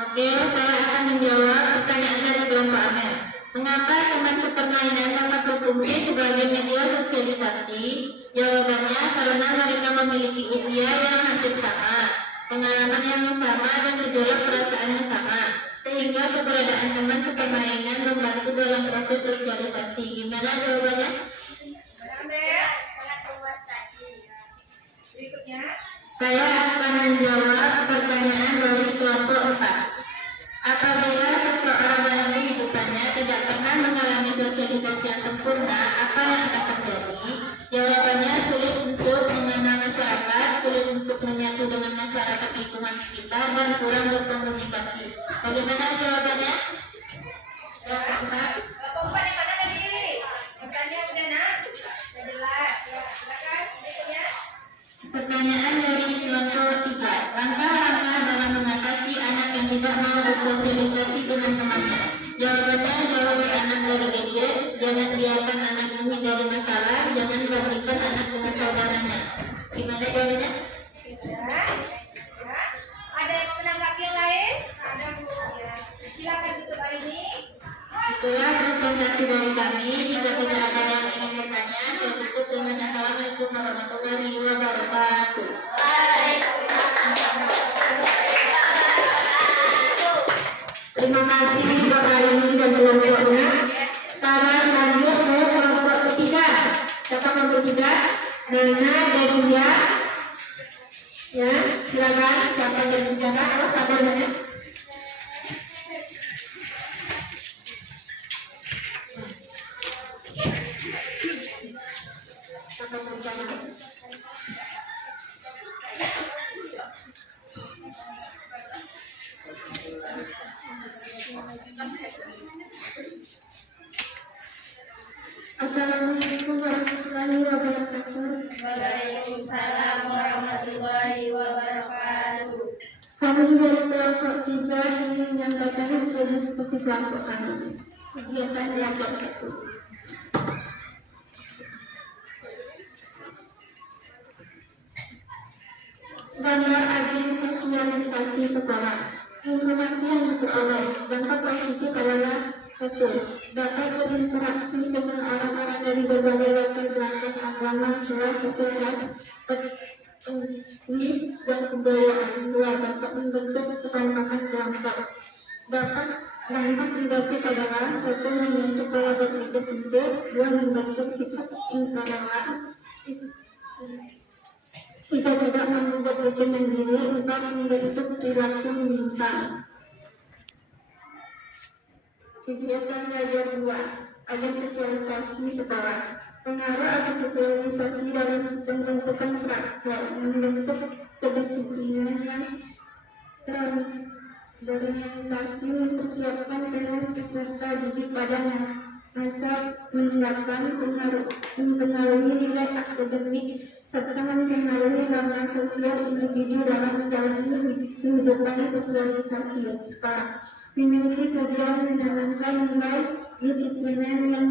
Oke, saya akan menjawab pertanyaan dari kelompok Amel. Mengapa teman sepermainan dapat berfungsi sebagai media sosialisasi? Jawabannya karena mereka memiliki usia yang hampir sama, pengalaman yang sama, dan gejolak perasaan yang sama, sehingga keberadaan teman sepermainan membantu dalam proses sosialisasi. Gimana jawabannya? Sangat luas tadi. Berikutnya. Saya akan menjawab pertanyaan dari kelompok 4. Apabila seseorang dalam kehidupannya pintar dan kurang berkomunikasi. Bagaimana jawabannya? Kelompok 4. Kelompok 4 yang mana tadi? Pertanyaan udah nak? Udah jelas. Ya, silakan. Berikutnya. Pertanyaan dari kelompok 3. Langkah-langkah dalam mengatasi anak yang tidak mau bersosialisasi dengan temannya. Jawabannya, jauhkan anak dari gadget, jangan biarkan anak menghindari masalah, jangan bandingkan anak dengan saudaranya. Gimana jawabannya? Ya. Ya. Ada yang mau menanggapi yang lain? Ada Bu. Ya. Silakan tutup hari ini. Itulah presentasi dari kami. Jika tidak ada yang ingin bertanya, saya tutup dengan Assalamualaikum warahmatullahi wabarakatuh. Terima kasih Bapak ini dan kelompoknya. Sekarang lanjut ke kelompok ketiga. Siapa kelompok ketiga? Nana dan Dia. Ya, silakan. Siapa yang berbicara? Awas sabarnya. Siapa yang berbicara? Assalamualaikum warahmatullahi wabarakatuh. Waalaikumsalam warahmatullahi wabarakatuh. Kami dari kelompok 3 ingin menyampaikan hasil diskusi kelompok kami. Kegiatan belajar 1. Gambar agen sosialisasi sekolah. Informasi yang diperoleh dampak positif adalah 1. Dapat berinteraksi dengan orang-orang dari berbagai latar belakang agama, kelas, sosial, etnis, dan kebudayaan. 2. Dapat membentuk kekompakan kelompok. Dampak negatif adalah 1. Membentuk pola berpikir sempit. 2. Membentuk sikap intoleran. 3. Tidak mampu berpikir mandiri. 4. Membentuk perilaku menyimpang. Kegiatan belajar 2. Agen sosialisasi sekolah. Pengaruh agen sosialisasi dalam pembentukan karakter, membentuk kedisiplinan yang berorientasi, mempersiapkan penuh peserta didik pada masa meninggalkan, mempengaruhi nilai akademik, serta mempengaruhi ranah sosial individu dalam menjalani kehidupan sosialisasi sekolah. Memiliki tujuan menanamkan nilai disiplinan yang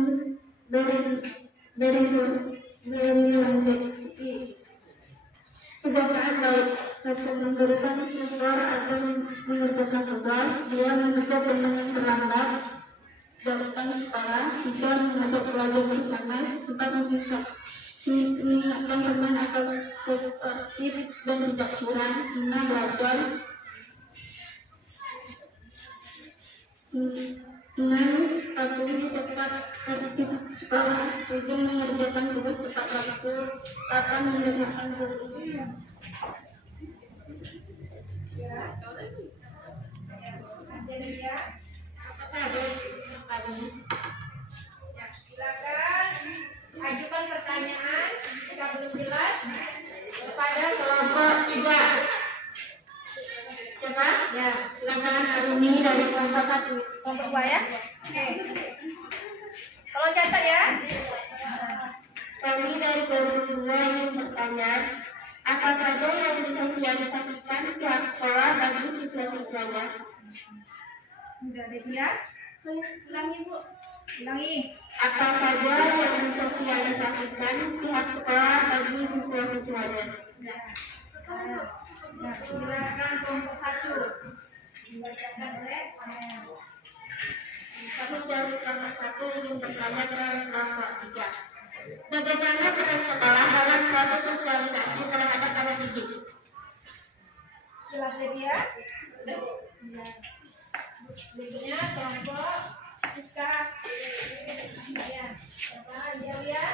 berorientasi. Kebiasaan baik. 1. Memberikan support atau mengerjakan tugas. 2. Mengajak teman yang terlambat datang sekolah. 3. Mengajak belajar bersama. 4. Mengingatkan teman agar sportif dan tidak curang. 5. Belajar. 6. Patuhi tetap tertib sekolah. 7. Mengerjakan tugas tepat waktu. 8. Mendengarkan guru. Apakah ada tadi? Ya, silakan ajukan pertanyaan jika belum jelas Kepada kelompok 3. Siapa? Ya, silakan Arumi dari kelompok 1. kelompok 2 ya. Oke. Tolong catat ya. Kami dari kelompok 2 ingin bertanya, apa saja yang disosialisasikan pihak sekolah bagi siswa-siswanya? Udah ada dia. Ulangi Bu. Ulangi. Apa saja yang disosialisasikan pihak sekolah bagi siswa-siswanya? Nah, silakan kelompok 1 dibacakan oleh Kami dari kelompok 1 ingin bertanya ke kelompok 3. Bagaimana peran sekolah dalam proses sosialisasi terhadap anak didik? jelas ya dia. Berikutnya kelompok Siska. Ya. Apa? Ya.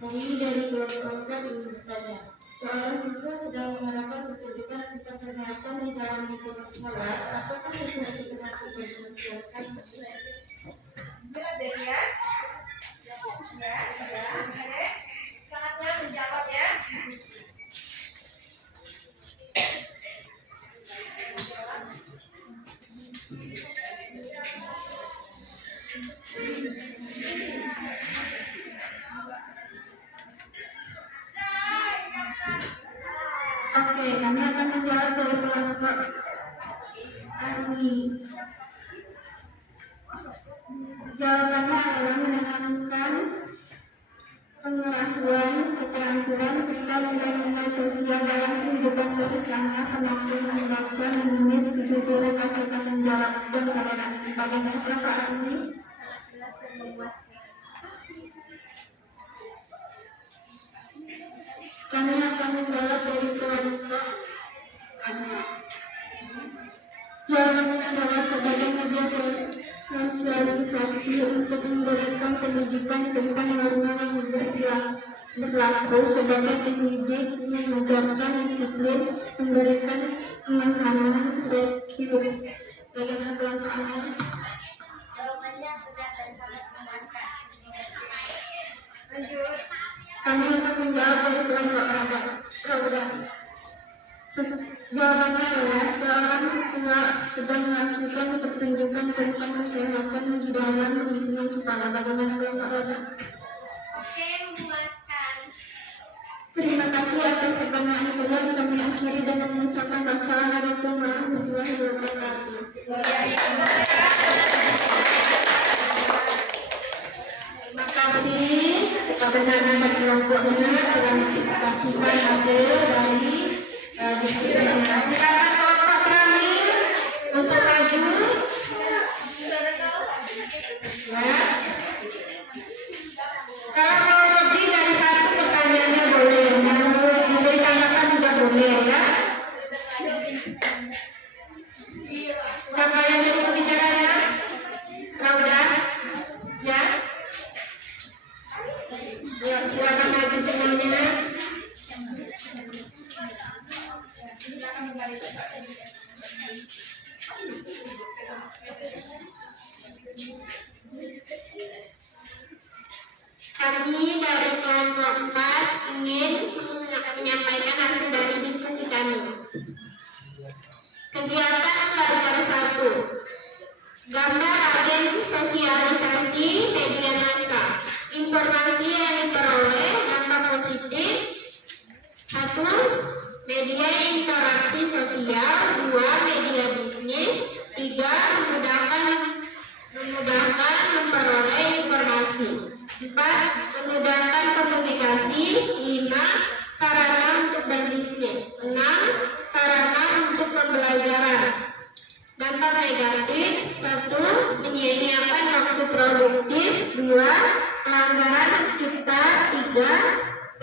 Kami dari kelompok 4 ingin bertanya. Seorang siswa sedang mengharapkan pertunjukan tentang kesehatan di dalam lingkungan sekolah. Apakah sesuatu termasuk disosialisasikan? Jelas ya dia. Ya. Oke. Saatnya menjawab ya. Oke, kami akan menjawab dari kelompok Arwi. Jawabannya adalah menanamkan pengetahuan, keterampilan, serta nilai-nilai sosial dalam kehidupan bersama, kemampuan membaca, menulis, jujur, kasih tanggung jawab, dan toleransi. Bagaimana Pak Arwi? jelas dan memuaskan. Kami akan menjawab dari kelompok Anda. Jawabannya adalah sebagai media sosialisasi untuk memberikan pendidikan tentang norma yang berlaku sebagai pendidik, mengajarkan disiplin, memberikan pemahaman religius. Bagaimana kelompok Anda? Jawabannya tegas dan sangat memuaskan. Lanjut. Kami akan menjawab dari kelompok Rauda. Jawabannya adalah seorang siswa sedang melakukan pertunjukan tentang kesehatan di dalam lingkungan sekolah. Bagaimana kelompok Rauda? Oke, memuaskan. Terima kasih atas pertanyaan kalian. Kami akhiri dengan mengucapkan wassalamualaikum warahmatullahi wabarakatuh. Terima kasih kepada anak-anak kelompoknya telah menyaksikan hasil dari diskusinya. Silakan kelompok terakhir untuk maju. Ya. Kalau mau lebih dari satu pertanyaannya boleh, mau memberi tanggapan juga boleh ya. Siapa yang jadi pembicaranya? Rauda? Ya. Ya, silakan maju semuanya. Kami dari kelompok 4 ingin menyampaikan hasil dari diskusi kami. Kegiatan belajar 1. Gambar agen sosialisasi media massa. Informasi yang diperoleh dampak positif. 1. Media interaksi sosial. 2. Media bisnis. 3. Memudahkan memperoleh informasi. 4. Memudahkan komunikasi. 5. Sarana untuk berbisnis. 6. Sarana untuk pembelajaran. Dampak negatif. 1. Menyia-nyiakan waktu produktif. 2. Pelanggaran hak cipta. 3.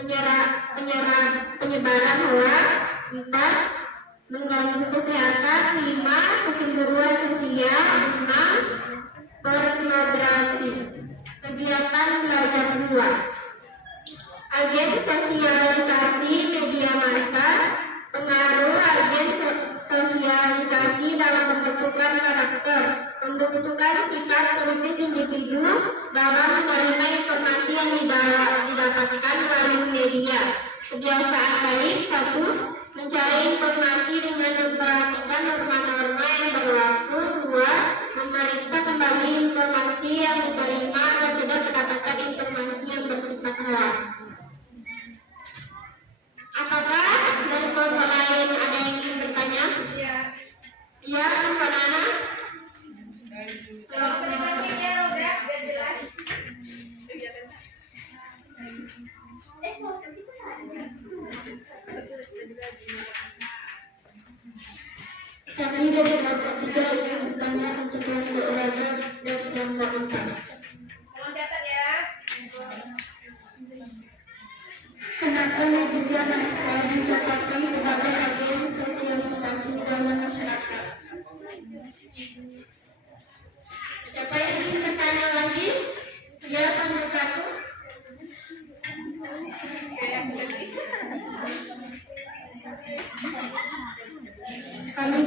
Penyebaran hoax. 4. Mengganggu kesehatan. 5. Kecemburuan sosial. 6. Pornografi. Kegiatan belajar 2. Agen sosialisasi media massa. Pengaruh agen sosialisasi dalam pembentukan karakter, pembentukan sikap kritis individu dalam menerima informasi yang didapatkan melalui media. Kebiasaan baik. 1. Mencari informasi dengan memperhatikan norma-norma yang berlaku. 2. Memeriksa kembali informasi yang diterima agar tidak mendapatkan informasi yang bersifat hoax. Apakah dari kelompok lain ada yang ingin bertanya? Ya. Ya, kelompok Nana. Kalau pendampingnya udah jelas. Kami dari kelompok 3 ingin bertanya untuk kelompok olahraga dan kelompok 4. Tolong catat ya. Kenapa media massa ditetapkan sebagai agen sosialisasi dalam masyarakat? Siapa yang ingin bertanya lagi? Ya, kelompok 1. Kami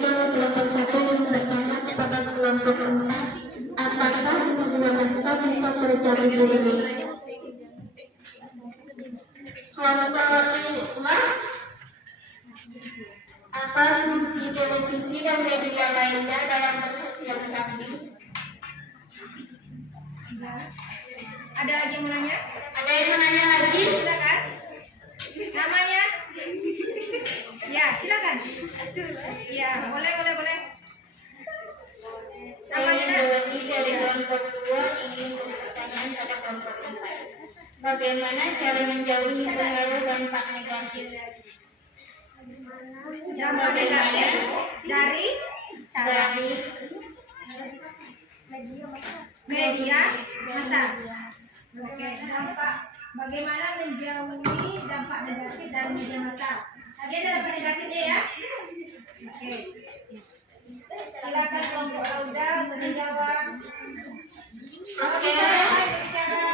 dari kelompok 1 ingin bertanya kepada kelompok 4, apakah media massa bisa terjadi bullying? Kelompok 2, apa fungsi televisi lainnya dalam bersosialisasi? Ada lagi yang mau nanya? Ada yang mau nanya lagi? Silakan. Namanya? Ya, silakan. Ya, boleh. Namanya nak? Ini dari kelompok 2 ingin bertanya pada kelompok 4. Bagaimana cara menjauhi pengaruh dampak negatif? Dampak negatif dari media massa. Oke, dampak bagaimana menjauhi dampak negatif dari media massa. Lagi ada dampak negatifnya ya? Oke. Silakan kelompok Rauda untuk menjawab. Oke. Berbicara.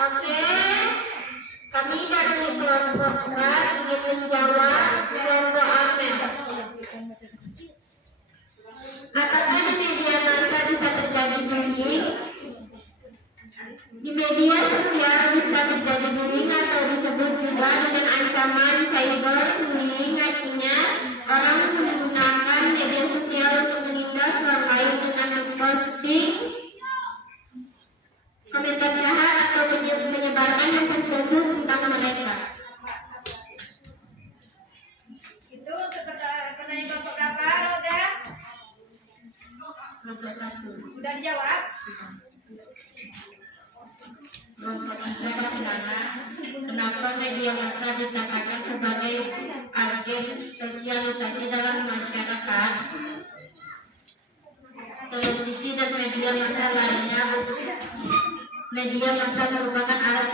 Oke, kami dari kelompok 4 ingin menjawab kelompok Amel. Apakah di media massa bisa terjadi bullying? Di media sosial bisa terjadi bullying atau disebut juga dengan ancaman cyberbullying, artinya orang menggunakan media sosial untuk menindas orang lain dengan memposting komentar jahat atau menyebarkan message khusus tentang mereka. Itu untuk pertanyaan kelompok berapa, Roda? Kelompok 1. Udah dijawab? Kelompok 3 adalah kenapa media massa dikatakan sebagai agen sosialisasi dalam masyarakat. Televisi dan media massa lainnya. Media massa merupakan alat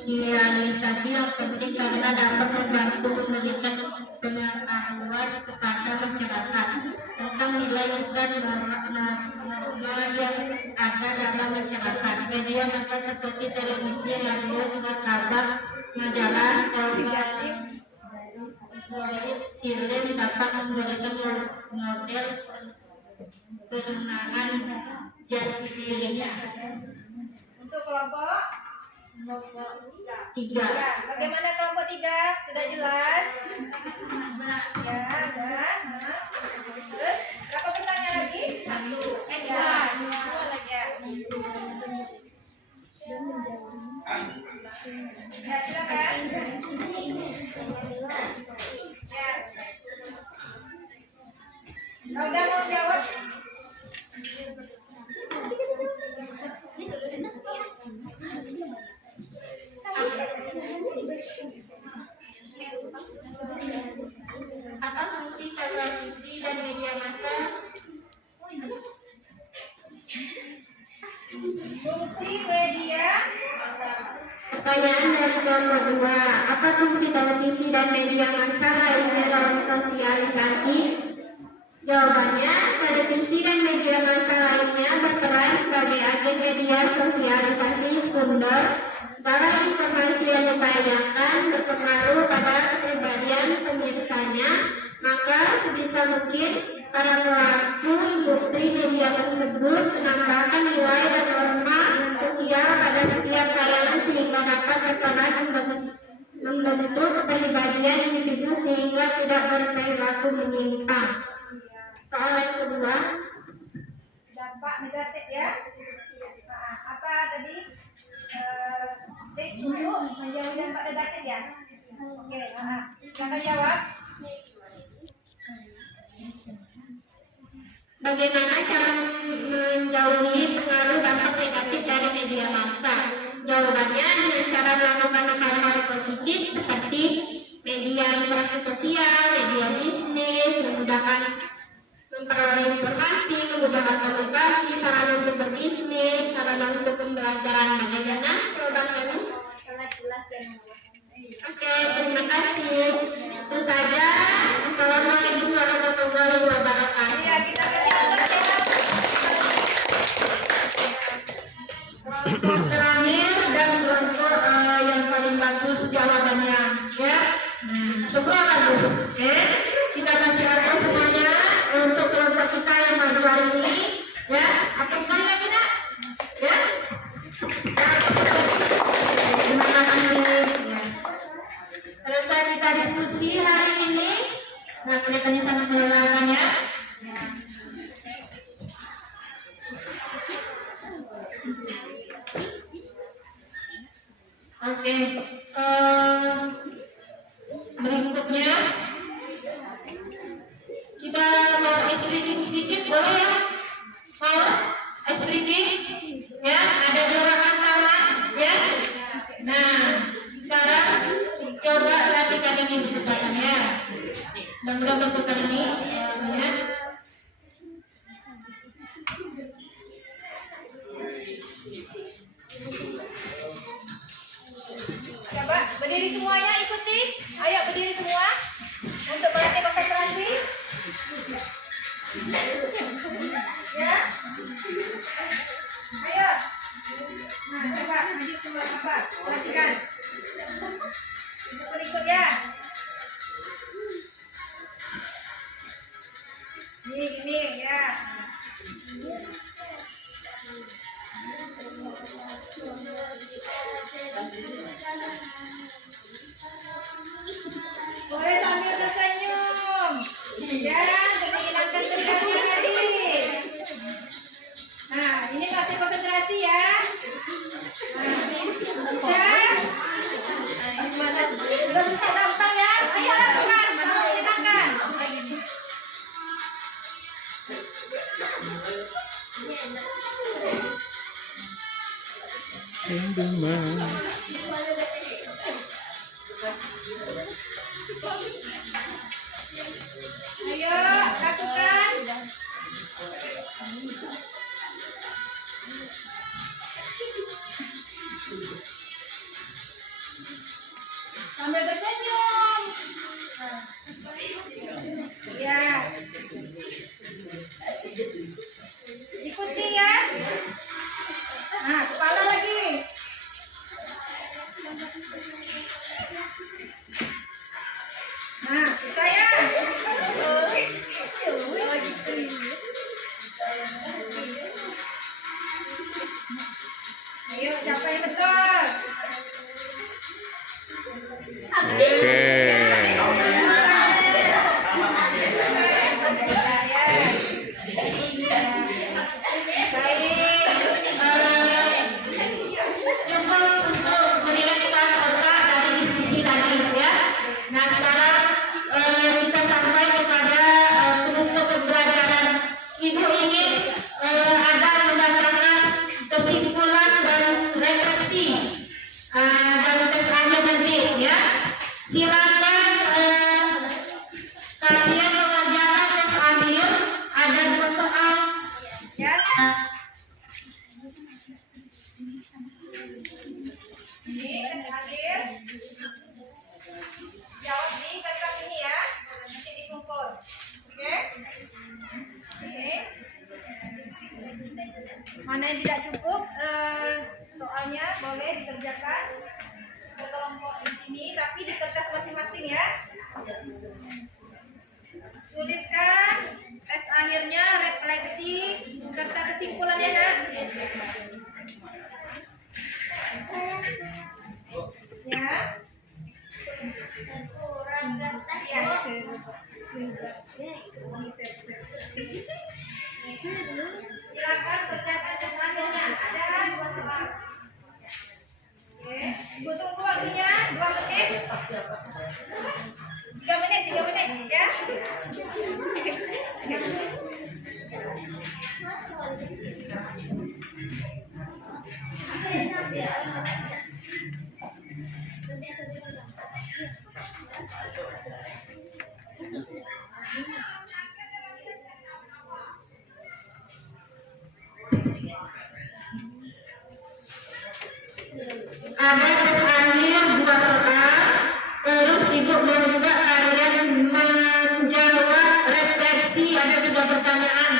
sosialisasi yang penting karena dapat membantu memberikan pengetahuan kepada masyarakat tentang nilai dan norma yang ada dalam masyarakat. Media massa seperti televisi, radio, surat kabar, majalah, film dapat memberikan model kesenangan jati dirinya. Untuk kelompok 3. ya, bagaimana kelompok 3? Sudah jelas? Ya, sudah. Terus, berapa pertanyaan lagi? 1. Dua lagi ya. Ya, silakan. Ya. Roda mau jawab? Apa fungsi televisi dan media massa? Fungsi media. Pertanyaan dari kelompok 2. Apa fungsi televisi dan media massa lainnya dalam sosialisasi? Jawabannya, televisi dan media massa lainnya berperan sebagai agen media sosialisasi sekunder. Segala informasi yang ditayangkan berpengaruh pada kepribadian pemirsanya, maka sebisa mungkin para pelaku industri media tersebut menambahkan nilai dan norma sosial pada setiap tayangan sehingga dapat berperan membentuk kepribadian individu sehingga tidak berperilaku menyimpang. Soal yang kedua, Dampak negatif ya. Apa tadi? Tips untuk menjauhi dampak negatif ya. Oke, silakan jawab. bagaimana cara menjauhi pengaruh dampak negatif dari media massa? Jawabannya dengan cara melakukan hal-hal positif seperti media interaksi sosial, media bisnis, memudahkan memperoleh informasi, memudahkan komunikasi, sarana untuk berbisnis, sarana untuk pembelajaran. Bagaimana jawaban kamu? Sangat jelas dan Oke, terima kasih. Itu saja. Assalamualaikum warahmatullahi wabarakatuh. ya, kita kasih Kelompok terakhir dan kelompok yang paling bagus jawabannya, ya. Semua bagus. Oke, kita kasih aplaus semuanya untuk kelompok kita yang maju hari ini, ya. Apa sekali lagi nak? Ya. Oke, berikutnya kita mau ice breaking sedikit, boleh ya? Mau ice breaking? Ya, ada gerakan tangan, ya. Nah, sekarang coba perhatikan ini bentukannya. Mudah-mudahan bentukan ini ya. Coba berdiri semuanya, ikuti. Ayo berdiri semua untuk melatih konsentrasi. Ya. Ayo. Nah, coba perhatikan. Ikut ya. Gini ya. Boleh sambil tersenyum. Ya, menghilangkan ketegangan tadi. Nah, ini melatih konsentrasi ya. Nah, bisa? Sudah susah gampang ya. Ayo lakukan, kalau menyenangkan. Ayo, lakukan. Sambil bersenyum. Ya. Ikuti ya. Nah, kepala lagi. Nah, saya. Ayo, siapa yang betul? Cukup untuk merilekskan otak dari diskusi tadi ya. Nah sekarang kita sampai kepada penutup pembelajaran. Ibu ingin ada membacakan kesimpulan dan refleksi dalam tes akhir nanti ya. Silakan kalian mengerjakan tes akhir, ada 2 soal Ya. Ini terakhir. Jawab di kertas ini ya. Nanti dikumpul. Oke? Oke. Mana yang tidak cukup soalnya boleh dikerjakan berkelompok di sini, tapi di kertas masing-masing ya. Tuliskan tes akhirnya, refleksi, serta kesimpulannya nak. Ya. Kurang kertas ya. Silakan kerjakan tes akhirnya. Ada 2 soal. Oke. Ibu tunggu waktunya 2 menit. 3 menit ya. ada tes akhir 2 soal. Terus ibu mau juga kalian menjawab refleksi, ada 3 pertanyaan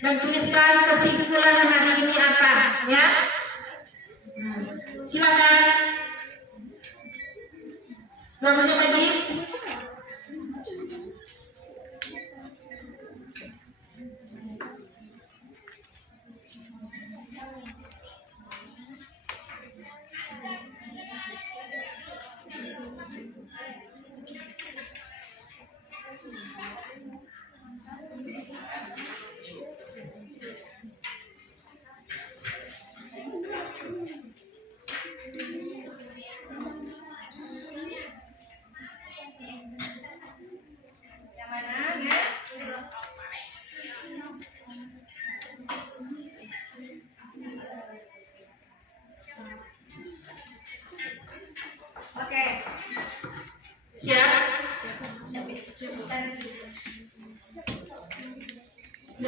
dan tuliskan kesimpulan hari ini apa ya. Silakan 2 menit lagi.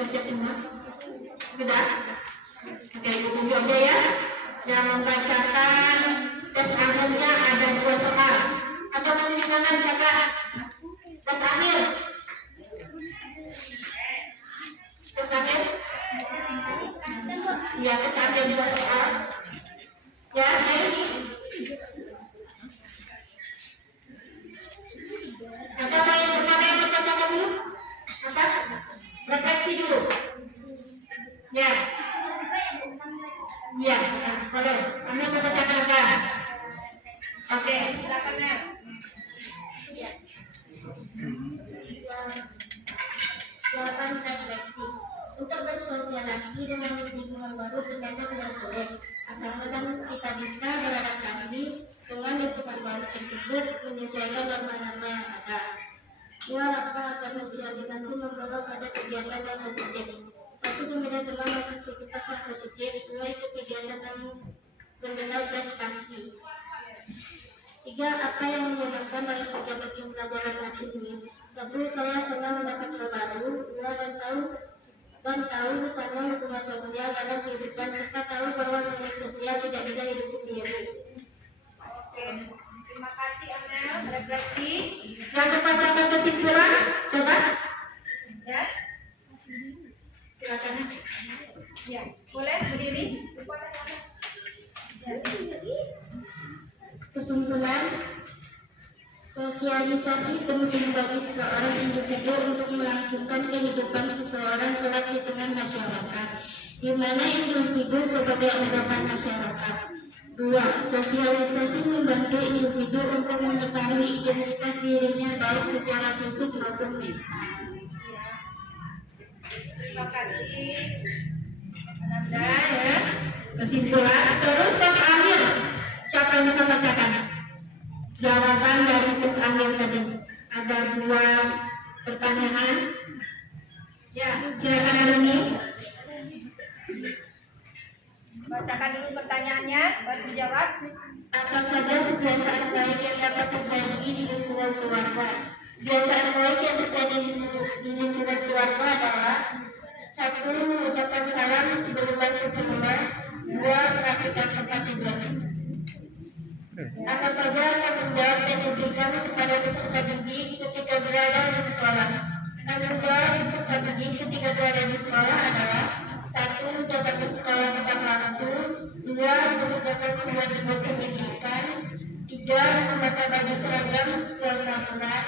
Sudah siap semua? Sudah? Oke, ditunggu aja ya. Yang membacakan tes akhirnya ada 2 soal. Atau menunjuk tangan siapa? Tes akhir. Tes akhir? Iya, tes akhir 2 soal. Ya, nah ini. Ada yang membacakan dulu? Apa? Refleksi dulu. Ya. Iya, boleh. Anda membacakan apa? Oke, silakan Mel. Jawaban refleksi. Untuk bersosialisasi dengan lingkungan baru ternyata tidak sulit. Asalkan kita bisa beradaptasi dengan lingkungan baru tersebut, menyesuaikan norma-norma yang ada. 2. Agar sosialisasi membawa pada kegiatan yang positif. 1. Kemudian telah aktivitas yang positif. 2. Ikut kegiatan yang bernilai prestasi. 3. Apa yang menyebabkan dalam kegiatan pembelajaran hari ini? 1. Saya senang mendapat hal baru. 2. Dan tahu bersama hubungan sosial dalam kehidupan serta tahu bahwa makhluk sosial tidak bisa hidup sendiri. Oke, terima kasih Amel. Refleksi. Yang kepada kesimpulan, coba. Ya, Silakan. ya, boleh berdiri. Ya. Kesimpulan, sosialisasi penting bagi seorang individu untuk melangsungkan kehidupan seseorang kelak di tengah masyarakat, di mana individu sebagai anggota masyarakat. 2. Sosialisasi membantu individu untuk mengetahui identitas dirinya baik secara fisik maupun mental. Terima kasih Anda ya. Kesimpulan, terus tes akhir. Siapa yang bisa bacakan? Jawaban dari tes akhir tadi. Ada 2 pertanyaan. Ya, silakan Aruni. bacakan dulu pertanyaannya, baru dijawab. Apa saja kebiasaan baik yang dapat terjadi di lingkungan keluarga? Kebiasaan baik yang terjadi di lingkungan keluarga adalah 1. Mengucapkan salam sebelum masuk ke rumah. 2. Merapikan tempat tidur. Apa saja tanggung jawab yang diberikan kepada peserta didik ketika berada di sekolah? Tanggung jawab peserta didik ketika berada di sekolah adalah 1. Menjaga sekolah tepat waktu. 2. Mengerjakan semua tugas pendidikan. 3. Memakai baju seragam sesuai peraturan.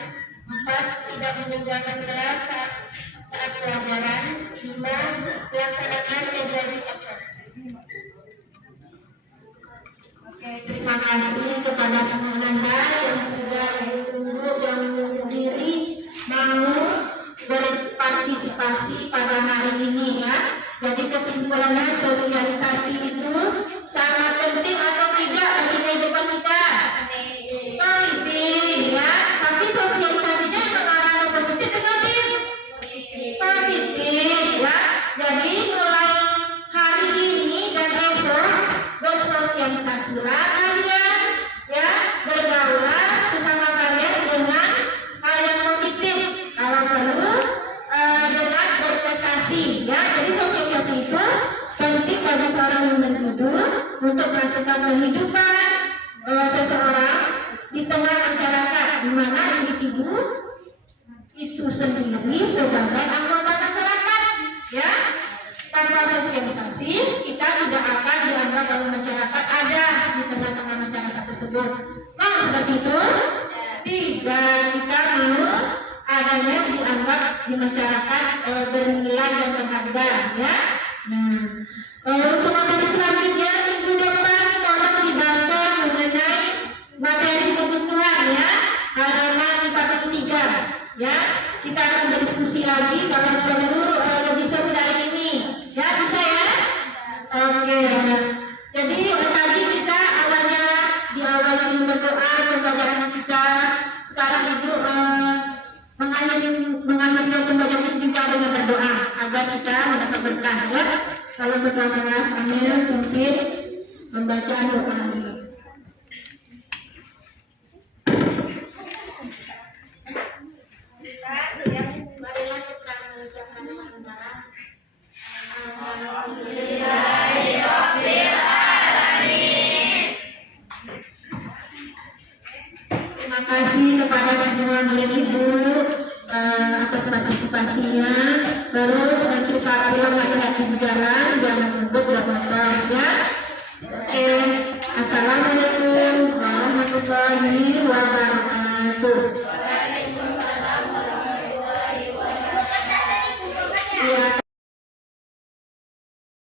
4. Tidak meninggalkan kelas saat pelajaran. 5. Melaksanakan jadwal ketat. Oke, terima kasih kepada semua Anda yang sudah ditunggu, yang menunggu diri mau berpartisipasi pada hari ini ya. Jadi kesimpulannya, sosialisasi itu sangat penting atau tidak bagi kehidupan kita? Penting ya. Tapi sosialisasinya mengarah ke positif negatif? Positif ya. Jadi mulai hari ini dan esok bersosialisasilah kalian ya, bergaulah sesama kalian dengan hal yang positif, kalau perlu dengan berprestasi ya. Jadi sosialisasi itu penting bagi seorang individu untuk melaksanakan kehidupan seseorang di tengah masyarakat, di mana individu itu sendiri sebagai anggota masyarakat ya. Tanpa sosialisasi kita tidak akan dianggap oleh masyarakat ada di tengah-tengah masyarakat tersebut. Mau seperti itu? Tidak, kita mau adanya dianggap di masyarakat bernilai dan berharga ya. Nah, untuk materi selanjutnya minggu depan tolong dibaca mengenai materi kebutuhan ya, halaman 43 ya. Kita akan berdiskusi lagi kalau perlu lebih seru dari ini ya, bisa ya. Oke, jadi tadi kita awalnya diawali berdoa pembacaan kita. Sekarang Ibu mengakhiri pembacaan kita dengan berdoa agar kita mendapat berkah ya. Kalau berdoa sambil mungkin pembacaan doa. Marilah kita mengucapkan bismillah. kasih kepada semua murid ibu atas partisipasinya. Terus nanti saat pulang laki-laki di jalan jangan ngebut jabatan.